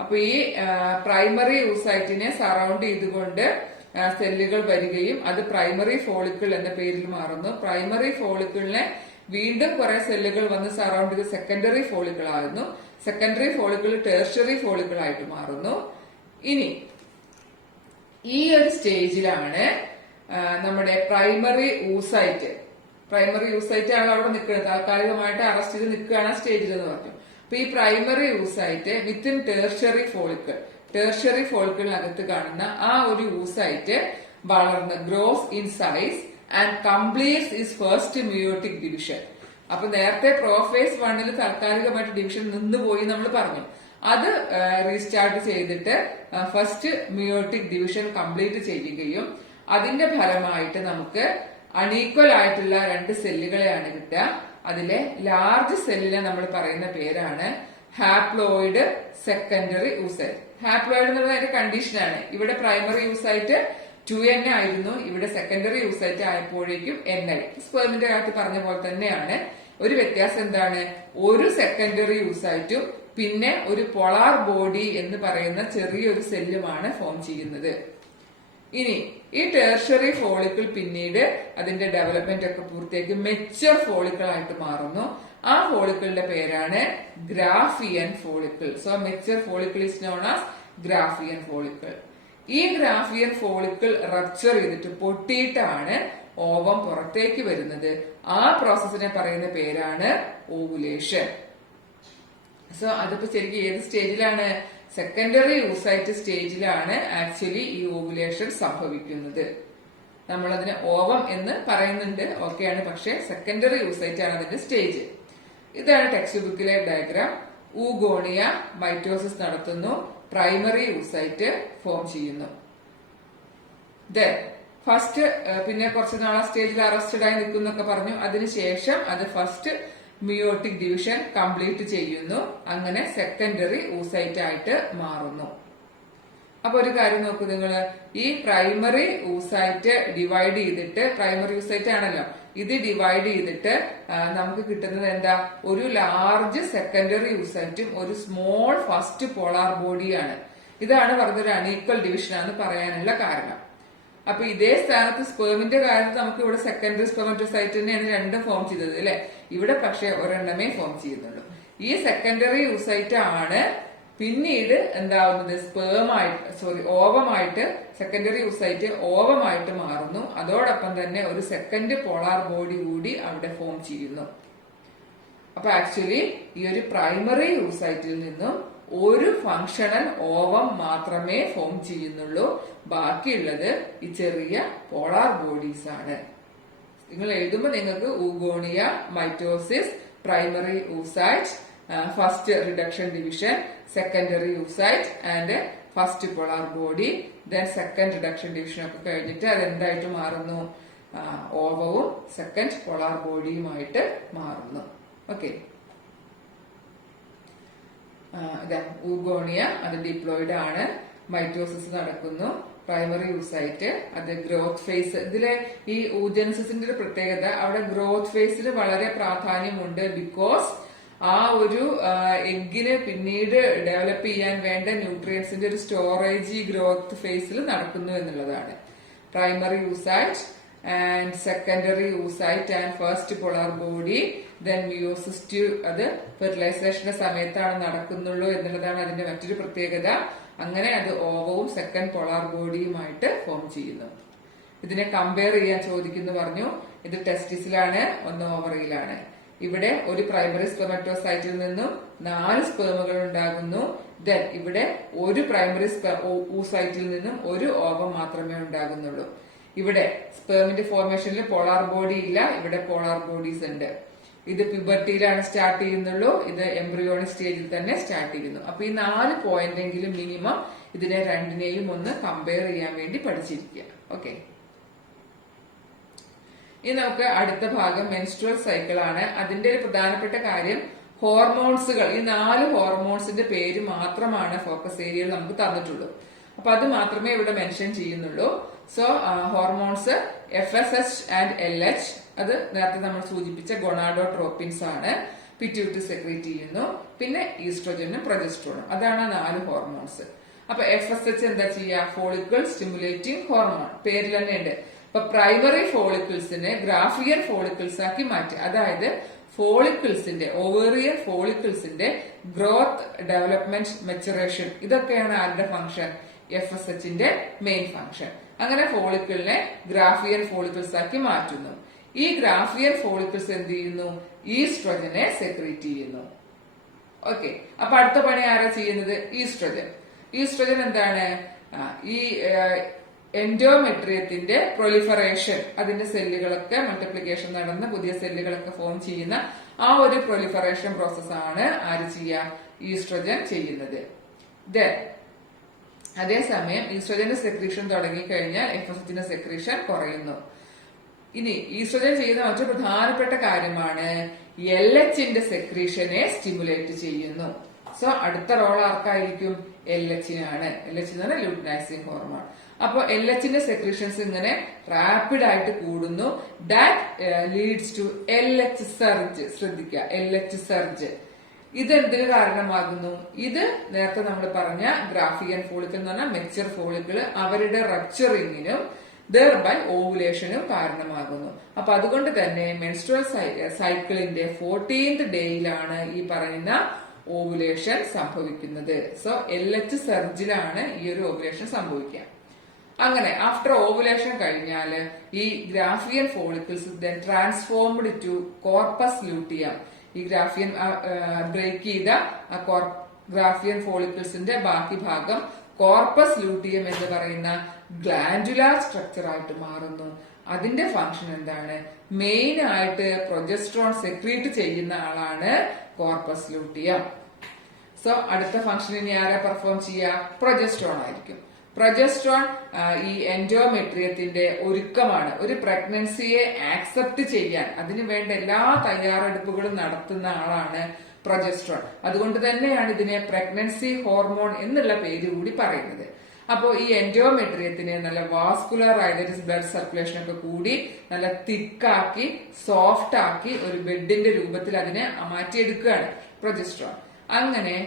അപ്പൊ ഈ പ്രൈമറി ഊസൈറ്റിനെ സറൗണ്ട് ചെയ്തുകൊണ്ട് സെല്ലുകൾ വരികയും അത് പ്രൈമറി ഫോളിക്കിൾ എന്ന പേരിൽ മാറുന്നു. പ്രൈമറി ഫോളിക്കിളിനെ വീണ്ടും കുറെ സെല്ലുകൾ വന്ന് സറൗണ്ട് ചെയ്ത് സെക്കൻഡറി ഫോളിക്കിൾ ആകുന്നു. സെക്കൻഡറി ഫോളിക്കിൾ ടെർഷ്യറി ഫോളിക്കിൾ ആയിട്ട് മാറുന്നു. ഇനി ഈ ഒരു സ്റ്റേജിലാണ് നമ്മുടെ പ്രൈമറി ഊസൈറ്റ് ആണ് അവിടെ നിൽക്കുന്നത്. താൽക്കാലികമായിട്ട് അറസ്റ്റ് ചെയ്ത് നിൽക്കുകയാണ് ആ സ്റ്റേജിൽ എന്ന് പറഞ്ഞു. അപ്പൊ ഈ പ്രൈമറി ഊസൈറ്റ് വിത്തിൻ ടെർഷ്യറി ഫോളിക്കിളിനകത്ത് കാണുന്ന ആ ഒരു ഊസൈറ്റ് വളർന്ന് gross in size and completes is first meiotic division. അപ്പൊ നേരത്തെ പ്രോഫേസ് 1 താൽക്കാലികമായിട്ട് ഡിവിഷൻ നിന്നുപോയി നമ്മൾ പറഞ്ഞു. അത് റീസ്റ്റാർട്ട് ചെയ്തിട്ട് ഫസ്റ്റ് മിയോട്ടിക് ഡിവിഷൻ കംപ്ലീറ്റ് ചെയ്യുകയും അതിന്റെ ഫലമായിട്ട് നമുക്ക് അൺഈക്വൽ ആയിട്ടുള്ള 2 സെല്ലുകളെയാണ് കിട്ടുക. അതിലെ ലാർജ് സെല്ലിനെ നമ്മൾ പറയുന്ന പേരാണ് ഹാപ്ലോയിഡ് സെക്കൻഡറി ഊസൈറ്റ്. ഹാപ്ലോയിഡ് എന്ന് പറയുന്ന കണ്ടീഷനാണ്. ഇവിടെ പ്രൈമറി യൂസൈറ്റ് 2N ആയിരുന്നു, ഇവിടെ സെക്കൻഡറി യൂസൈറ്റ് ആയപ്പോഴേക്കും Ni. സ്പെർമിന്റെ കാര്യത്തിൽ പറഞ്ഞ പോലെ തന്നെയാണ്. ഒരു വ്യത്യാസം എന്താണ്, ഒരു സെക്കൻഡറി യൂസൈറ്റും പിന്നെ ഒരു പോളാർ ബോഡി എന്ന് പറയുന്ന ചെറിയൊരു സെല്ലുമാണ് ഫോം ചെയ്യുന്നത്. ഇനി ഈ ടെർഷ്യറി ഫോളിക്കിൾ പിന്നീട് അതിന്റെ ഡെവലപ്മെന്റ് ഒക്കെ പൂർത്തിയാക്കി മെച്ചർ ഫോളിക്കിൾ ആയിട്ട് മാറുന്നു. ആ ഫോളിക്കിളിന്റെ പേരാണ് ഗ്രാഫിയൻ follicle. So mature follicle is known as ഗ്രാഫിയൻ follicle. ഈ ഗ്രാഫിയൻ ഫോളിക്കിൾ റപ്ചർ ചെയ്തിട്ട് പൊട്ടിയിട്ടാണ് ഓവം പുറത്തേക്ക് വരുന്നത്. ആ പ്രോസസ്സിനെ പറയുന്ന പേരാണ് ഓവുലേഷൻ. സോ അതിപ്പോ ശരിക്കും ഏത് സ്റ്റേജിലാണ്, സെക്കൻഡറി യൂസൈറ്റ് സ്റ്റേജിലാണ് ആക്ച്വലി ഈ ഓവുലേഷൻ സംഭവിക്കുന്നത്. നമ്മളതിന് ഓവം എന്ന് പറയുന്നുണ്ട്, ഓക്കെയാണ്. പക്ഷെ സെക്കൻഡറി യൂസൈറ്റ് ആണ് അതിന്റെ സ്റ്റേജ്. ഇതാണ് ടെക്സ്റ്റ് ബുക്കിലെ ഡയഗ്രാം. ഊഗോണിയ മൈറ്റോസിസ് നടത്തുന്നു, പ്രൈമറി യൂസൈറ്റ് ഫോം ചെയ്യുന്നു. ദെൻ ഫസ്റ്റ് പിന്നെ കുറച്ച് നാളെ സ്റ്റേജിൽ അറസ്റ്റഡ് ആയി നിൽക്കുന്നൊക്കെ പറഞ്ഞു. അതിനുശേഷം അത് ഫസ്റ്റ് മിയോട്ടിക് ഡിവിഷൻ കംപ്ലീറ്റ് ചെയ്യുന്നു. അങ്ങനെ സെക്കൻഡറി ഊസൈറ്റ് ആയിട്ട് മാറുന്നു. അപ്പൊ ഒരു കാര്യം നോക്കൂ നിങ്ങൾ, ഈ പ്രൈമറി ഊസൈറ്റ് ഡിവൈഡ് ചെയ്തിട്ട്, പ്രൈമറി ഊസൈറ്റ് ആണല്ലോ ഇത്, ഡിവൈഡ് ചെയ്തിട്ട് നമുക്ക് കിട്ടുന്നത് എന്താ, ഒരു ലാർജ് സെക്കൻഡറി യൂസൈറ്റും ഒരു സ്മോൾ ഫസ്റ്റ് പോളാർ ബോഡിയാണ്. ഇതാണ് പറഞ്ഞൊരു അൺഈക്വൽ ഡിവിഷൻ ആണെന്ന് പറയാനുള്ള കാരണം. അപ്പൊ ഇതേ സ്ഥാനത്ത് സ്പെർമിന്റെ കാര്യത്തിൽ നമുക്ക് ഇവിടെ സെക്കൻഡറി സ്പെർമറ്റോസൈറ്റ് തന്നെയാണ് രണ്ടും ഫോം ചെയ്തത് അല്ലെ. ഇവിടെ പക്ഷെ ഒരെണ്ണമേ ഫോം ചെയ്യുന്നുള്ളൂ. ഈ സെക്കൻഡറി യൂസൈറ്റ് ആണ് പിന്നീട് എന്താവുന്നത്, ഓവമായിട്ട് സെക്കൻഡറി യൂസൈറ്റ് ഓവമായിട്ട് മാറുന്നു. അതോടൊപ്പം തന്നെ ഒരു സെക്കൻഡ് പോളാർ ബോഡി കൂടി അവിടെ ഫോം ചെയ്യുന്നു. അപ്പൊ ആക്ച്വലി ഈ ഒരു പ്രൈമറി യൂസൈറ്റിൽ നിന്നും ഒരു ഫങ്ഷണൽ ഓവം മാത്രമേ ഫോം ചെയ്യുന്നുള്ളൂ. ബാക്കിയുള്ളത് ഈ ചെറിയ പോളാർ ബോഡീസ് ആണ്. നിങ്ങൾ എഴുതുമ്പോൾ നിങ്ങൾക്ക് oogonia mitosis, primary oocyte, first reduction division, secondary oocyte and first polar body, then second reduction division ഒക്കെ കഴിഞ്ഞിട്ട് അതെന്തായിട്ട് മാറുന്നു, ഓവവും സെക്കൻഡ് പോളാർ ബോഡിയുമായിട്ട് മാറുന്നു. ഓക്കെ, ഊഗോണിയ അത് ഡിപ്ലോയിഡ് ആണ്, മൈറ്റോസിസ് നടക്കുന്നു, പ്രൈമറി യൂസൈറ്റ് അത് ഗ്രോത്ത് ഫേസ്. ഇതിലെ ഈ ഊജനസിന്റെ ഒരു പ്രത്യേകത, അവിടെ ഗ്രോത്ത് ഫേസിൽ വളരെ പ്രാധാന്യമുണ്ട്. ബിക്കോസ് ആ ഒരു എഗ്ഗിന് പിന്നീട് ഡെവലപ്പ് ചെയ്യാൻ വേണ്ട ന്യൂട്രിയൻസിന്റെ ഒരു സ്റ്റോറേജ് ഈ ഗ്രോത്ത് ഫേസിൽ നടക്കുന്നു എന്നുള്ളതാണ്. Primary oocyte and secondary oocyte and first polar body, then meiosis two, അത് ഫെർട്ടിലൈസേഷന്റെ സമയത്താണ് നടക്കുന്നുള്ളൂ എന്നുള്ളതാണ് അതിന്റെ മറ്റൊരു പ്രത്യേകത. അങ്ങനെ അത് ഓവവും സെക്കൻഡ് പോളാർ ബോഡിയുമായിട്ട് ഫോം ചെയ്യുന്നു. ഇതിനെ കമ്പയർ ചെയ്യാൻ ചോദിക്കുന്നു പറഞ്ഞു. ഇത് ടെസ്റ്റിസിലാണ്, ഒന്ന് ഓവറിയിലാണ്. ഇവിടെ ഒരു പ്രൈമറി സ്പെർമറ്റോസൈറ്റിൽ നിന്നും 4 സ്പേമുകൾ ഉണ്ടാകുന്നു. ദെൻ ഇവിടെ ഒരു പ്രൈമറി oocyteൽ നിന്നും ഒരു ഓവം മാത്രമേ ഉണ്ടാകുന്നുള്ളൂ. ഇവിടെ സ്പേമിന്റെ ഫോർമേഷനിൽ പോളാർ ബോഡി ഇല്ല, ഇവിടെ പോളാർ ബോഡീസ് ഉണ്ട്. ഇത് പ്യൂബർട്ടിയിലാണ് സ്റ്റാർട്ട് ചെയ്യുന്നുള്ളൂ, ഇത് എംബ്രിയോണിക് സ്റ്റേജിൽ തന്നെ സ്റ്റാർട്ട് ചെയ്യുന്നു. അപ്പൊ ഈ 4 പോയിന്റ് എങ്കിലും മിനിമം ഇതിനെ രണ്ടിനെയും ഒന്ന് കമ്പയർ ചെയ്യാൻ വേണ്ടി പഠിച്ചിരിക്കുക. ഓക്കെ, ഇനി നമുക്ക് അടുത്ത ഭാഗം മെൻസ്ട്രുവൽ സൈക്കിൾ ആണ്. അതിന്റെ ഒരു പ്രധാനപ്പെട്ട കാര്യം ഹോർമോൺസുകൾ. ഈ 4 ഹോർമോൺസിന്റെ പേര് മാത്രമാണ് ഫോക്കസ് ഏരിയയിൽ നമുക്ക് തന്നിട്ടുള്ളൂ. അപ്പൊ അത് മാത്രമേ ഇവിടെ മെൻഷൻ ചെയ്യുന്നുള്ളൂ. So hormones FSH and LH, അത് നേരത്തെ നമ്മൾ സൂചിപ്പിച്ച ഗൊണാഡോട്രോപ്പിൻസ് ആണ്. പിറ്റ്യൂട്ടറി സെക്രീറ്റ് ചെയ്യുന്നു. പിന്നെ ഈസ്ട്രോജനും പ്രൊജസ്ട്രോണും, അതാണ് 4 ഹോർമോൺസ്. അപ്പൊ FSH എന്താ ചെയ്യുക? ഫോളിക്കിൾ സ്റ്റിമുലേറ്റിംഗ് ഹോർമോൺ, പേരിൽ തന്നെ ഉണ്ട്. അപ്പൊ പ്രൈമറി ഫോളിക്കിൾസിനെ ഗ്രാഫിയൻ ഫോളിക്കിൾസ് ആക്കി മാറ്റി. അതായത് ഫോളിക്കിൾസിന്റെ, ഓവേറിയൻ ഫോളിക്കിൾസിന്റെ ഗ്രോത്ത്, ഡെവലപ്മെന്റ്, മെച്ചുറേഷൻ, ഇതൊക്കെയാണ് ആരുടെ ഫംഗ്ഷൻ? FSHന്റെ main function. അങ്ങനെ ഫോളിക്കിളിനെ ഗ്രാഫിയൻ ഫോളിക്കിൾസ് ആക്കി മാറ്റുന്നു. ഈ ഗ്രാഫിയൻ ഫോളിക്കിൾസ് എന്ത് ചെയ്യുന്നു? ഈസ്ട്രോജനെ സെക്രീറ്റ് ചെയ്യുന്നു. ഓക്കെ, അപ്പൊ അടുത്ത പണി ആരാ ചെയ്യുന്നത്? ഈസ്ട്രോജൻ. ഈസ്ട്രോജൻ എന്താണ്? ഈ എൻഡോമെട്രിയത്തിന്റെ പ്രൊലിഫറേഷൻ, അതിന്റെ സെല്ലുകളൊക്കെ മൾട്ടിപ്ലിക്കേഷൻ നടന്ന് പുതിയ സെല്ലുകളൊക്കെ ഫോം ചെയ്യുന്ന ആ ഒരു പ്രൊലിഫറേഷൻ പ്രോസസ്സാണ് ആര് ചെയ്യുക? ഈസ്ട്രോജൻ ചെയ്യുന്നത്. ദെൻ അതേസമയം ഈസ്ട്രോജന്റെ സെക്രീഷൻ തുടങ്ങിക്കഴിഞ്ഞാൽ FSHന്റെ സെക്രീഷൻ കുറയുന്നു. ഇനി ഈസ്ട്രോജൻ ചെയ്യുന്ന മറ്റൊരു പ്രധാനപ്പെട്ട കാര്യമാണ് LHന്റെ സെക്രീഷനെ സ്റ്റിമുലേറ്റ് ചെയ്യുന്നു. സോ അടുത്ത റോൾ ആർക്കായിരിക്കും? LHനാണ്. LH എന്ന് പറഞ്ഞാൽ ലൂട്ടിനൈസിംഗ് ഹോർമോൺ. അപ്പൊ LHന്റെ സെക്രീഷൻസ് ഇങ്ങനെ റാപ്പിഡ് ആയിട്ട് കൂടുന്നു. That leads to LH surge. ശ്രദ്ധിക്കുക, LH സർജ്. ഇത് എന്തിനു കാരണമാകുന്നു? ഇത് നേരത്തെ നമ്മൾ പറഞ്ഞ ഗ്രാഫിയൻ ഫോളിക്കിൾ എന്ന് പറഞ്ഞാൽ മെച്ചർ ഫോളിക്കിള്, അവരുടെ റപ്ചറിങ്ങിനും ദെർബൈ ഓവുലേഷനും കാരണമാകുന്നു. അപ്പൊ അതുകൊണ്ട് തന്നെ മെൻസ്ട്രുവൽ സൈക്കിളിന്റെ 14th ഡേയിലാണ് ഈ പറയുന്ന ഓവുലേഷൻ സംഭവിക്കുന്നത്. സോ LH സർജിലാണ് ഈ ഒരു ഓവുലേഷൻ സംഭവിക്കുക. അങ്ങനെ ആഫ്റ്റർ ഓവുലേഷൻ കഴിഞ്ഞാൽ ഈ Graafian follicles then transformed to corpus luteum. ഈ ഗ്രാഫിയൻ ബ്രേക്ക് ചെയ്ത ഗ്രാഫിയൻ ഫോളിക്കിൾസിന്റെ ബാക്കി ഭാഗം കോർപ്പസ് ലൂട്ടിയം എന്ന് പറയുന്ന ഗ്ലാൻഡുലാർ സ്ട്രക്ചർ ആയിട്ട് മാറുന്നു. അതിന്റെ ഫംഗ്ഷൻ എന്താണ്? മെയിൻ ആയിട്ട് പ്രൊജസ്ട്രോൺ സെക്രീറ്റ് ചെയ്യുന്ന ആളാണ് കോർപ്പസ് ലൂട്ടിയം. സോ അടുത്ത ഫംഗ്ഷൻ ഇനി ആരാ പെർഫോം ചെയ്യുക? പ്രൊജസ്ട്രോൺ ആയിരിക്കും. പ്രൊജസ്ട്രോൺ ഈ എൻഡോമെട്രിയത്തിന്റെ ഒരുക്കമാണ്. ഒരു പ്രഗ്നൻസിയെ ആക്സെപ്റ്റ് ചെയ്യാൻ അതിനു വേണ്ട എല്ലാ തയ്യാറെടുപ്പുകളും നടത്തുന്ന ആളാണ് പ്രൊജസ്ട്രോൺ. അതുകൊണ്ട് തന്നെയാണ് ഇതിനെ പ്രഗ്നൻസി ഹോർമോൺ എന്നുള്ള പേര് കൂടി പറയുന്നത്. അപ്പോ ഈ എൻഡോമെട്രിയത്തിനെ നല്ല വാസ്കുലർ ആയിട്ട് ബ്ലഡ് സർക്കുലേഷൻ ഒക്കെ കൂടി നല്ല തിക്കാക്കി സോഫ്റ്റ് ആക്കി ഒരു ബെഡിന്റെ രൂപത്തിൽ അതിനെ മാറ്റിയെടുക്കുകയാണ് പ്രൊജസ്ട്രോൺ. അങ്ങനെ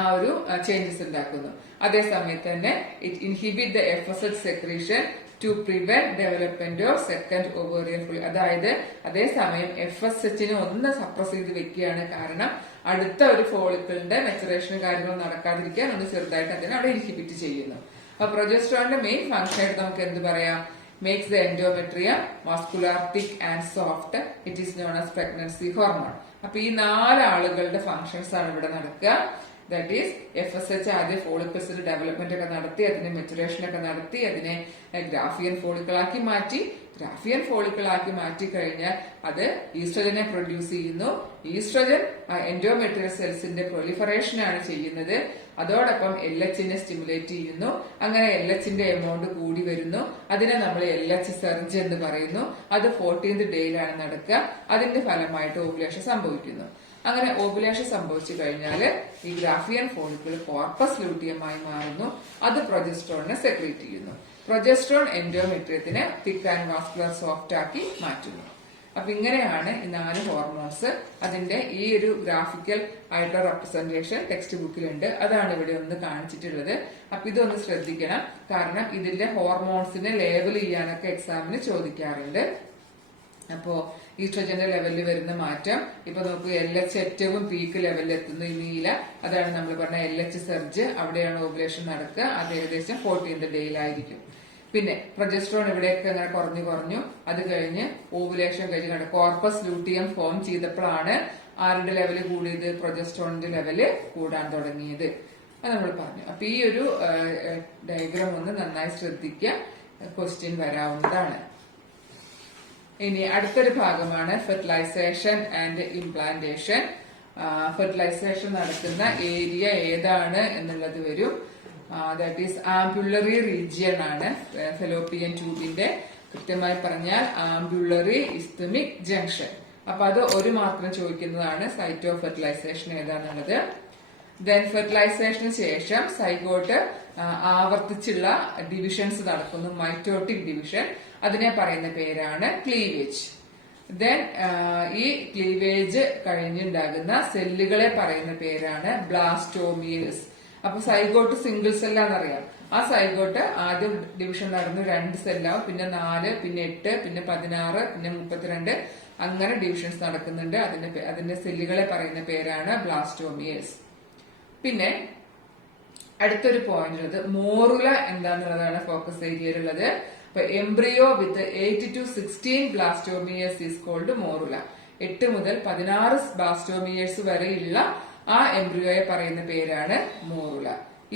ആ ഒരു ചേഞ്ചസ് ഉണ്ടാക്കുന്നു. അതേസമയത്ത് തന്നെ it inhibit the FSH secretion to prevent development of second ovarian follicle. അതായത് അതേസമയം FSHനെ ഒന്ന് സപ്രസ് ചെയ്ത് വെക്കുകയാണ്. കാരണം അടുത്ത ഒരു ഫോളിക്കിളിന്റെ മെച്ചുറേഷൻ കാര്യങ്ങൾ നടക്കാതിരിക്കാൻ ഒന്ന് ചെറുതായിട്ട് അതിനെ അവിടെ ഇൻഹിബിറ്റ് ചെയ്യുന്നു. അപ്പൊ പ്രൊജസ്ട്രോണിന്റെ മെയിൻ ഫംഗ്ഷൻ ആയിട്ട് നമുക്ക് എന്ത് പറയാം? makes the endometrium muscular, thick and soft. It is known as pregnancy hormone. അപ്പൊ ഈ 4 ആളുകളുടെ ഫംഗ്ഷൻസ് ആണ് ഇവിടെ നടക്കുക. ദാറ്റ് ഈസ് FSH ആദ്യം ഫോളിക്കിൾസിന്റെ ഡെവലപ്മെന്റ് ഒക്കെ നടത്തി, അതിനെ മെച്ചുറേഷൻ ഒക്കെ നടത്തി, അതിനെ ഗ്രാഫിയൻ ഫോളിക്കിളാക്കി മാറ്റി. ഗ്രാഫിയൻ ഫോളിക്കിളാക്കി മാറ്റി കഴിഞ്ഞാൽ അത് ഈസ്ട്രോജനെ പ്രൊഡ്യൂസ് ചെയ്യുന്നു. ഈസ്ട്രോജൻ എൻഡോമെട്രിയൽ സെൽസിന്റെ പ്രൊലിഫറേഷനാണ് ചെയ്യുന്നത്. അതോടൊപ്പം LHനെ സ്റ്റിമുലേറ്റ് ചെയ്യുന്നു. അങ്ങനെ LHന്റെ എമൗണ്ട് കൂടി വരുന്നു. അതിനെ നമ്മൾ LH സർജ് എന്ന് പറയുന്നു. അത് 14th ഡേയിലാണ് നടക്കുക. അതിന്റെ ഫലമായിട്ട് ഓവുലേഷൻ സംഭവിക്കുന്നു. അങ്ങനെ ഓവുലേഷൻ സംഭവിച്ചു കഴിഞ്ഞാൽ ഈ ഗ്രാഫിയൻ ഫോളിക്കിൾ കോർപ്പസ് ലൂട്ടിയമായി മാറുന്നു. അത് പ്രൊജസ്ട്രോണിനെ സെക്രീറ്റ് ചെയ്യുന്നു. പ്രൊജസ്ട്രോൺ എൻഡോമെട്രിയത്തിനെ തിക്ക് ആൻഡ് വാസ്കുലർ സോഫ്റ്റ് ആക്കി മാറ്റുന്നു. അപ്പൊ ഇങ്ങനെയാണ് ഈ 4 ഹോർമോൺസ്. അതിന്റെ ഈ ഒരു ഗ്രാഫിക്കൽ ആയിട്ടുള്ള റെപ്രസെന്റേഷൻ ടെക്സ്റ്റ് ബുക്കിലുണ്ട്. അതാണ് ഇവിടെ ഒന്ന് കാണിച്ചിട്ടുള്ളത്. അപ്പൊ ഇതൊന്ന് ശ്രദ്ധിക്കണം. കാരണം ഇതിന്റെ ഹോർമോൺസിനെ ലേബൽ ചെയ്യാനൊക്കെ എക്സാമിന് ചോദിക്കാറുണ്ട്. അപ്പോ ഈസ്ട്രോജന്റെ ലെവലിൽ വരുന്ന മാറ്റം ഇപ്പൊ നോക്കൂ, LH ഏറ്റവും പീക്ക് ലെവലിൽ എത്തുന്നു ഈ നീല. അതാണ് നമ്മൾ പറഞ്ഞ LH സർജ്. അവിടെയാണ് ഓവുലേഷൻ നടക്കുക. അത് ഏകദേശം 14th ഡേയിലായിരിക്കും. പിന്നെ പ്രൊജസ്ട്രോൺ ഇവിടെയൊക്കെ അങ്ങനെ കുറഞ്ഞു കുറഞ്ഞു. അത് കഴിഞ്ഞ് ഓവുലേഷൻ കഴിഞ്ഞ് കോർപ്പസ് ലൂട്ടിയം ഫോം ചെയ്തപ്പോഴാണ് ആരുടെ ലെവല് കൂടിയത്? പ്രൊജസ്ട്രോണിന്റെ ലെവല് കൂടാൻ തുടങ്ങിയത്. അത് നമ്മൾ പറഞ്ഞു. അപ്പൊ ഈ ഒരു ഡയഗ്രാം ഒന്ന് നന്നായി ശ്രദ്ധിക്കുക, ക്വസ്റ്റ്യൻ വരാവുന്നതാണ്. ഇനി അടുത്തൊരു ഭാഗമാണ് ഫെർട്ടിലൈസേഷൻ ആൻഡ് ഇംപ്ലാന്റേഷൻ. ഫെർട്ടിലൈസേഷൻ നടക്കുന്ന ഏരിയ ഏതാണ് എന്നുള്ളത് വരും. ദാറ്റ് ഈസ് ആംബുലറി റീജിയൻ ആണ് ഫെലോപ്പിയൻ ട്യൂബിന്റെ. കൃത്യമായി പറഞ്ഞാൽ ആംബുലറി ഇസ്തമിക് ജംഗ്ഷൻ. അപ്പൊ അത് ഒരു മാത്രം ചോദിക്കുന്നതാണ്, സൈറ്റ് ഓഫ് ഫെർട്ടിലൈസേഷൻ ഏതാണെന്നുള്ളത്. ദെൻ ഫെർട്ടിലൈസേഷന് ശേഷം സൈഗോട്ട് ആവർത്തിച്ചുള്ള ഡിവിഷൻസ് നടക്കുന്നു, മൈറ്റോട്ടിക് ഡിവിഷൻ. അതിനെ പറയുന്ന പേരാണ് ക്ലീവേജ്. ദെൻ ഈ ക്ലീവേജ് കഴിഞ്ഞുണ്ടാകുന്ന സെല്ലുകളെ പറയുന്ന പേരാണ് ബ്ലാസ്റ്റോമിയൽസ്. അപ്പൊ സൈഗോട്ട് സിംഗിൾ സെല്ലാന്നറിയാം. ആ സൈഗോട്ട് ആദ്യം ഡിവിഷൻ നടന്നു 2 സെല്ലാവും, പിന്നെ 4, പിന്നെ 8, പിന്നെ 16, പിന്നെ 32, അങ്ങനെ ഡിവിഷൻസ് നടക്കുന്നുണ്ട്. അതിന്റെ സെല്ലുകളെ പറയുന്ന പേരാണ് ബ്ലാസ്റ്റോമിയൽസ്. പിന്നെ അടുത്തൊരു പോയിന്റ് ഉള്ളത് മോറുല എന്താന്നുള്ളതാണ് ഫോക്കസ് ഏരിയയിലുള്ളത്. അപ്പൊ embryo with 8 to 16 blastomeres is called morula. 8 മുതൽ 16 ബ്ലാസ്റ്റോമിയേഴ്സ് വരെയുള്ള ആ എംബ്രിയോയെ പറയുന്ന പേരാണ് മോറുല.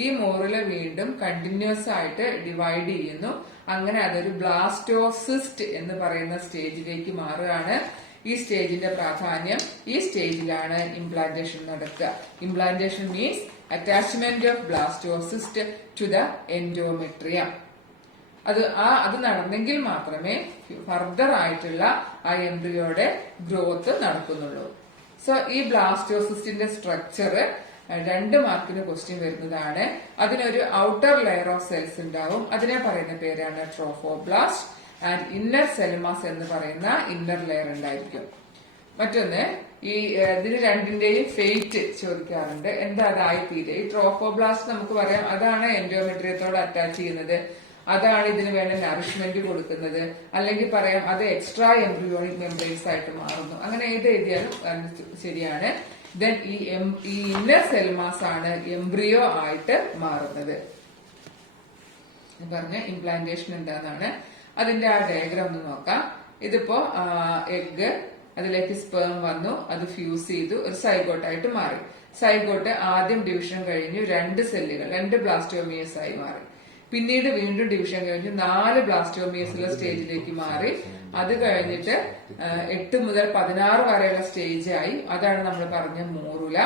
ഈ മോറുല വീണ്ടും കണ്ടിന്യൂസ് ആയിട്ട് ഡിവൈഡ് ചെയ്യുന്നു. അങ്ങനെ അതൊരു ബ്ലാസ്റ്റോസിസ്റ്റ് എന്ന് പറയുന്ന സ്റ്റേജിലേക്ക് മാറുകയാണ്. ഈ സ്റ്റേജിന്റെ പ്രാധാന്യം, ഈ സ്റ്റേജിലാണ് ഇംപ്ലാന്റേഷൻ നടക്കുക. Implantation means attachment of blastocyst to the endometrium. അത് നടന്നെങ്കിൽ മാത്രമേ ഫർദർ ആയിട്ടുള്ള ആ എംബ്രിയോയുടെ ഗ്രോത്ത് നടക്കുന്നുള്ളൂ. സോ ഈ ബ്ലാസ്റ്റോസിസ്റ്റിന്റെ സ്ട്രക്ചർ 2 മാർക്കിന് ക്വസ്റ്റ്യൻ വരുന്നതാണ്. അതിനൊരു ഔട്ടർ ലെയർ ഓഫ് സെൽസ് ഉണ്ടാവും. അതിനെ പറയുന്ന പേരാണ് ട്രോഫോബ്ലാസ്റ്റ്. ആൻഡ് ഇന്നർ സെൽമാസ് എന്ന് പറയുന്ന ഇന്നർ ലെയർ ഉണ്ടായിരിക്കും. മറ്റൊന്ന്, ഈ ഇതിന് രണ്ടിന്റെയും ഫേറ്റ് ചോദിക്കാറുണ്ട്. എന്താ അതായി തീരെ? ഈ ട്രോഫോബ്ലാസ്റ്റ് നമുക്ക് പറയാം, അതാണ് എൻഡോമെട്രിയത്തോട് അറ്റാച്ച് ചെയ്യുന്നത്, അതാണ് ഇതിന് വേണ്ട നറിഷ്മെന്റ് കൊടുക്കുന്നത്. അല്ലെങ്കിൽ പറയാം അത് എക്സ്ട്രാ എംബ്രിയോണിക് മെംബ്രെയിൻസ് ആയിട്ട് മാറുന്നു. അങ്ങനെ ഏത് എഴുതിയാലും ശരിയാണ്. ദെൻ ഈ ഇന്നർ സെൽമാസ് ആണ് എംബ്രിയോ ആയിട്ട് മാറുന്നത്. പറഞ്ഞ ഇംപ്ലാന്റേഷൻ എന്താണെന്നാണ്. അതിന്റെ ആ ഡയഗ്രാം ഒന്ന് നോക്കാം. ഇതിപ്പോ എഗ്, അതിലേക്ക് സ്പേം വന്നു, അത് ഫ്യൂസ് ചെയ്തു, ഒരു സൈഗോട്ടായിട്ട് മാറി. സൈഗോട്ട് ആദ്യം ഡിവിഷൻ കഴിഞ്ഞു 2 സെല്ലുകൾ, 2 ബ്ലാസ്റ്റോമിയേഴ്സ് ആയി മാറി. പിന്നീട് വീണ്ടും ഡിവിഷൻ കഴിഞ്ഞു 4 ബ്ലാസ്റ്റോമിയേഴ്സുള്ള സ്റ്റേജിലേക്ക് മാറി. അത് കഴിഞ്ഞിട്ട് 8 മുതൽ 16 വരെയുള്ള സ്റ്റേജ് ആയി. അതാണ് നമ്മൾ പറഞ്ഞ മോറുല.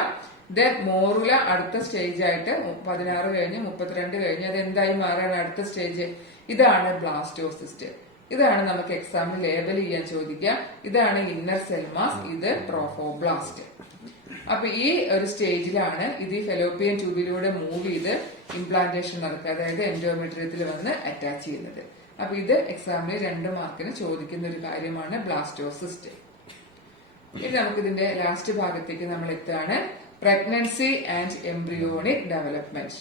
ദെൻ മോറുല അടുത്ത സ്റ്റേജ് ആയിട്ട് 16 കഴിഞ്ഞ് 32 കഴിഞ്ഞ് അത് എന്തായി മാറാണ് അടുത്ത സ്റ്റേജ്? ഇതാണ് ബ്ലാസ്റ്റോസിസ്റ്റ്. ഇതാണ് നമുക്ക് എക്സാമിൽ ലേബൽ ചെയ്യാൻ ചോദിക്കുക. ഇതാണ് ഇന്നർ സെൽമാസ്, ഇത് ട്രോഫോബ്ലാസ്റ്റ്. അപ്പൊ ഈ ഒരു സ്റ്റേജിലാണ് ഇത് ഈ ഫെലോപ്പിയൻ ട്യൂബിലൂടെ മൂവ് ചെയ്ത് ഇംപ്ലാന്റേഷൻ നടക്കുക, അതായത് എൻഡോമെട്രിയത്തിൽ വന്ന് അറ്റാച്ച് ചെയ്യുന്നത്. അപ്പൊ ഇത് എക്സാമിൽ 2 മാർക്കിന് ചോദിക്കുന്ന ഒരു കാര്യമാണ് ബ്ലാസ്റ്റോസിസ്റ്റ്. ഇനി നമുക്ക് ഇതിന്റെ ലാസ്റ്റ് ഭാഗത്തേക്ക് നമ്മൾ എത്തുകയാണ്, പ്രഗ്നൻസി ആൻഡ് എംബ്രിയോണിക് ഡെവലപ്മെന്റ്.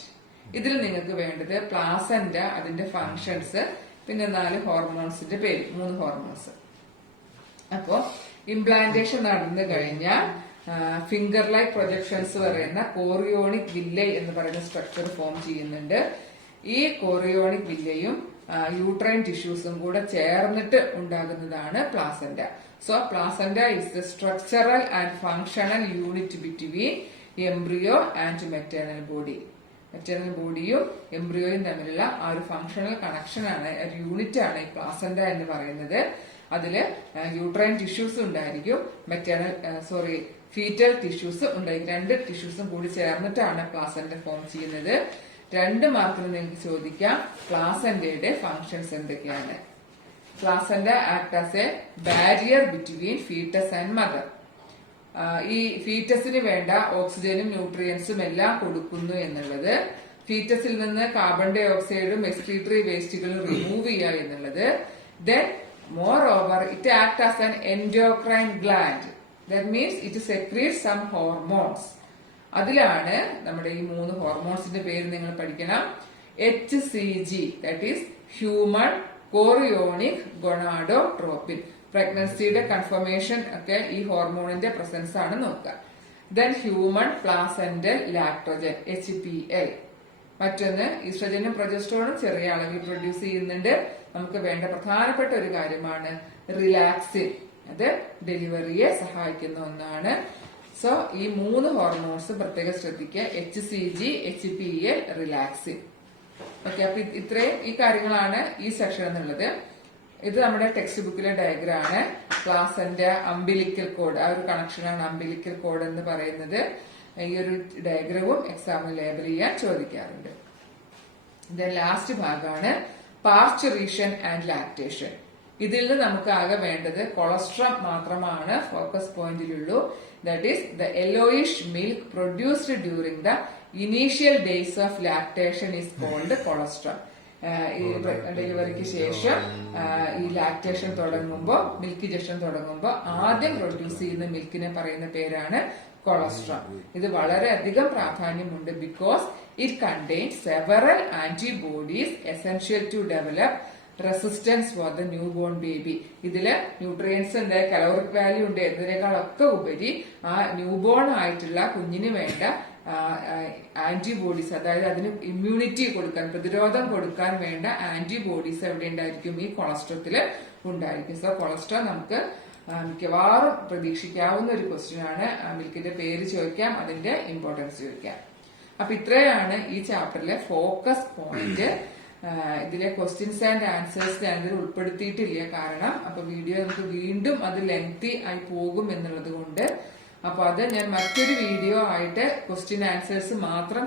ഇതിൽ നിങ്ങൾക്ക് വേണ്ടത് പ്ലാസന്റ, അതിന്റെ ഫങ്ഷൻസ്, പിന്നെ 4 ഹോർമോൺസിന്റെ പേര്, 3 ഹോർമോൺസ്. അപ്പോ ഇംപ്ലാന്റേഷൻ നടന്നു കഴിഞ്ഞാൽ ഫിംഗർ ലൈക്ക് പ്രൊജക്ഷൻസ് പറയുന്ന കോറിയോണിക് വില്ലൈ എന്ന് പറയുന്ന സ്ട്രക്ചർ ഫോം ചെയ്യുന്നുണ്ട്. ഈ കോറിയോണിക് വില്ലയും യൂട്രൈൻ ടിഷ്യൂസും കൂടെ ചേർന്നിട്ട് ഉണ്ടാകുന്നതാണ് placenta. So placenta is the structural and functional unit between embryo and maternal body. Maternal ബോഡിയും എംബ്രിയോയും തമ്മിലുള്ള ആ ഒരു ഫങ്ഷണൽ കണക്ഷൻ ആണ്, ഒരു യൂണിറ്റ് ആണ് ഈ പ്ലാസന്റ എന്ന് പറയുന്നത്. അതില് യൂട്രൈൻ ടിഷ്യൂസ് ഉണ്ടായിരിക്കും, ഫീറ്റൽ ടിഷ്യൂസ് ഉണ്ടായിരിക്കും. 2 ടിഷ്യൂസും കൂടി ചേർന്നിട്ടാണ് പ്ലാസന്റ ഫോം ചെയ്യുന്നത്. 2 മാർക്കിന് നിങ്ങൾക്ക് ചോദിക്കാം പ്ലാസന്റയുടെ ഫങ്ഷൻസ് എന്തൊക്കെയാണ്. Placenta act as A barrier between foetus and mother. ഈ ഫീറ്റസിന് വേണ്ട ഓക്സിജനും ന്യൂട്രിയൻസും എല്ലാം കൊടുക്കുന്നു എന്നുള്ളത്, ഫീറ്റസിൽ നിന്ന് കാർബൺ ഡൈ ഓക്സൈഡും എക്സ്ക്രീറ്ററി വേസ്റ്റുകളും റിമൂവ് ചെയ്യുക എന്നുള്ളത്. Then moreover it acts as an endocrine gland, that means it secretes some hormones. അതിലാണ് നമ്മുടെ ഈ 3 ഹോർമോൺസിന്റെ പേര് നിങ്ങൾ പഠിക്കണം. HCG, that is human chorionic gonadotropin. പ്രഗ്നൻസിയുടെ കൺഫർമേഷൻ ഒക്കെ ഈ ഹോർമോണിന്റെ പ്രസൻസ് ആണ് നോക്കുക. Then human placental lactogen HPL. മറ്റൊന്ന് ഈസ്ട്രജനും പ്രൊജസ്ട്രോണും ചെറിയ അളവിൽ പ്രൊഡ്യൂസ് ചെയ്യുന്നുണ്ട്. നമുക്ക് വേണ്ട പ്രധാനപ്പെട്ട ഒരു കാര്യമാണ് റിലാക്സിൻ. അത് ഡെലിവറിയെ സഹായിക്കുന്ന ഒന്നാണ്. സോ ഈ 3 ഹോർമോൺസ് പ്രത്യേകം ശ്രദ്ധിക്കുക: HCG, HPL, റിലാക്സിൻ. ഓക്കെ, അപ്പൊ ഇത്രയും ഈ കാര്യങ്ങളാണ് ഈ സെക്ഷൻ എന്നുള്ളത്. ഇത് നമ്മുടെ ടെക്സ്റ്റ് ബുക്കിലെ ഡയഗ്രാം ആണ്. പ്ലാസന്റ, അംബിലിക്കൽ കോഡ്, ആ ഒരു കണക്ഷനാണ് അംബിലിക്കൽ കോഡ് എന്ന് പറയുന്നത്. ഈ ഒരു ഡയഗ്രവും എക്സാമിന് ലേബൽ ചെയ്യാൻ ചോദിക്കാറുണ്ട്. ഇത് ലാസ്റ്റ് ഭാഗമാണ് പാസ്ചറേഷൻ ആൻഡ് ലാക്ടേഷൻ. ഇതിൽ നിന്ന് നമുക്ക് ആകെ വേണ്ടത് കൊളസ്ട്രം മാത്രമാണ് ഫോക്കസ് പോയിന്റിലുള്ളൂ. That is the yellowish milk produced during the initial days of lactation is called colostrum. ഈ ഡെലിവറിക്ക് ശേഷം ഈ ലാക്ടേഷൻ തുടങ്ങുമ്പോൾ, മിൽക്ക് ജഷൻ തുടങ്ങുമ്പോൾ ആദ്യം പ്രൊഡ്യൂസ് ചെയ്യുന്ന മിൽക്കിനെ പറയുന്ന പേരാണ് കൊളസ്ട്രം. ഇത് വളരെയധികം പ്രാധാന്യമുണ്ട്. Because it contains several antibodies essential to develop resistance for the new born baby. ഇതില് ന്യൂട്രിയൻസ് ഉണ്ട്, കലോറിക് വാല്യൂ ഉണ്ട് എന്നതിനേക്കാളൊക്കെ ഉപരി ആ ന്യൂ ബോൺ ആയിട്ടുള്ള കുഞ്ഞിന് വേണ്ട ആന്റിബോഡീസ്, അതായത് അതിന് ഇമ്മ്യൂണിറ്റി കൊടുക്കാൻ, പ്രതിരോധം കൊടുക്കാൻ വേണ്ട ആന്റിബോഡീസ് എവിടെ ഉണ്ടായിരിക്കും? ഈ കൊളസ്ട്രത്തില് ഉണ്ടായിരിക്കും. സോ കൊളസ്ട്രോൾ നമുക്ക് മിക്കവാറും പ്രതീക്ഷിക്കാവുന്ന ഒരു ക്വസ്റ്റ്യൻ ആണ്. മിൽക്കിന്റെ പേര് ചോദിക്കാം, അതിന്റെ ഇമ്പോർട്ടൻസ് ചോദിക്കാം. അപ്പൊ ഇത്രയാണ് ഈ ചാപ്റ്ററിലെ ഫോക്കസ് പോയിന്റ്. ഇതിലെ ക്വസ്റ്റ്യൻസ് ആൻഡ് ആൻസേഴ്സ് ഞാനിതിൽ ഉൾപ്പെടുത്തിയിട്ടില്ല. കാരണം അപ്പൊ വീഡിയോ നമുക്ക് വീണ്ടും അത് ലെങ്തി ആയി പോകും എന്നുള്ളത് കൊണ്ട്. അപ്പൊ അത് ഞാൻ മറ്റൊരു വീഡിയോ ആയിട്ട് ക്വസ്റ്റ്യൻ ആൻസേഴ്സ് മാത്രം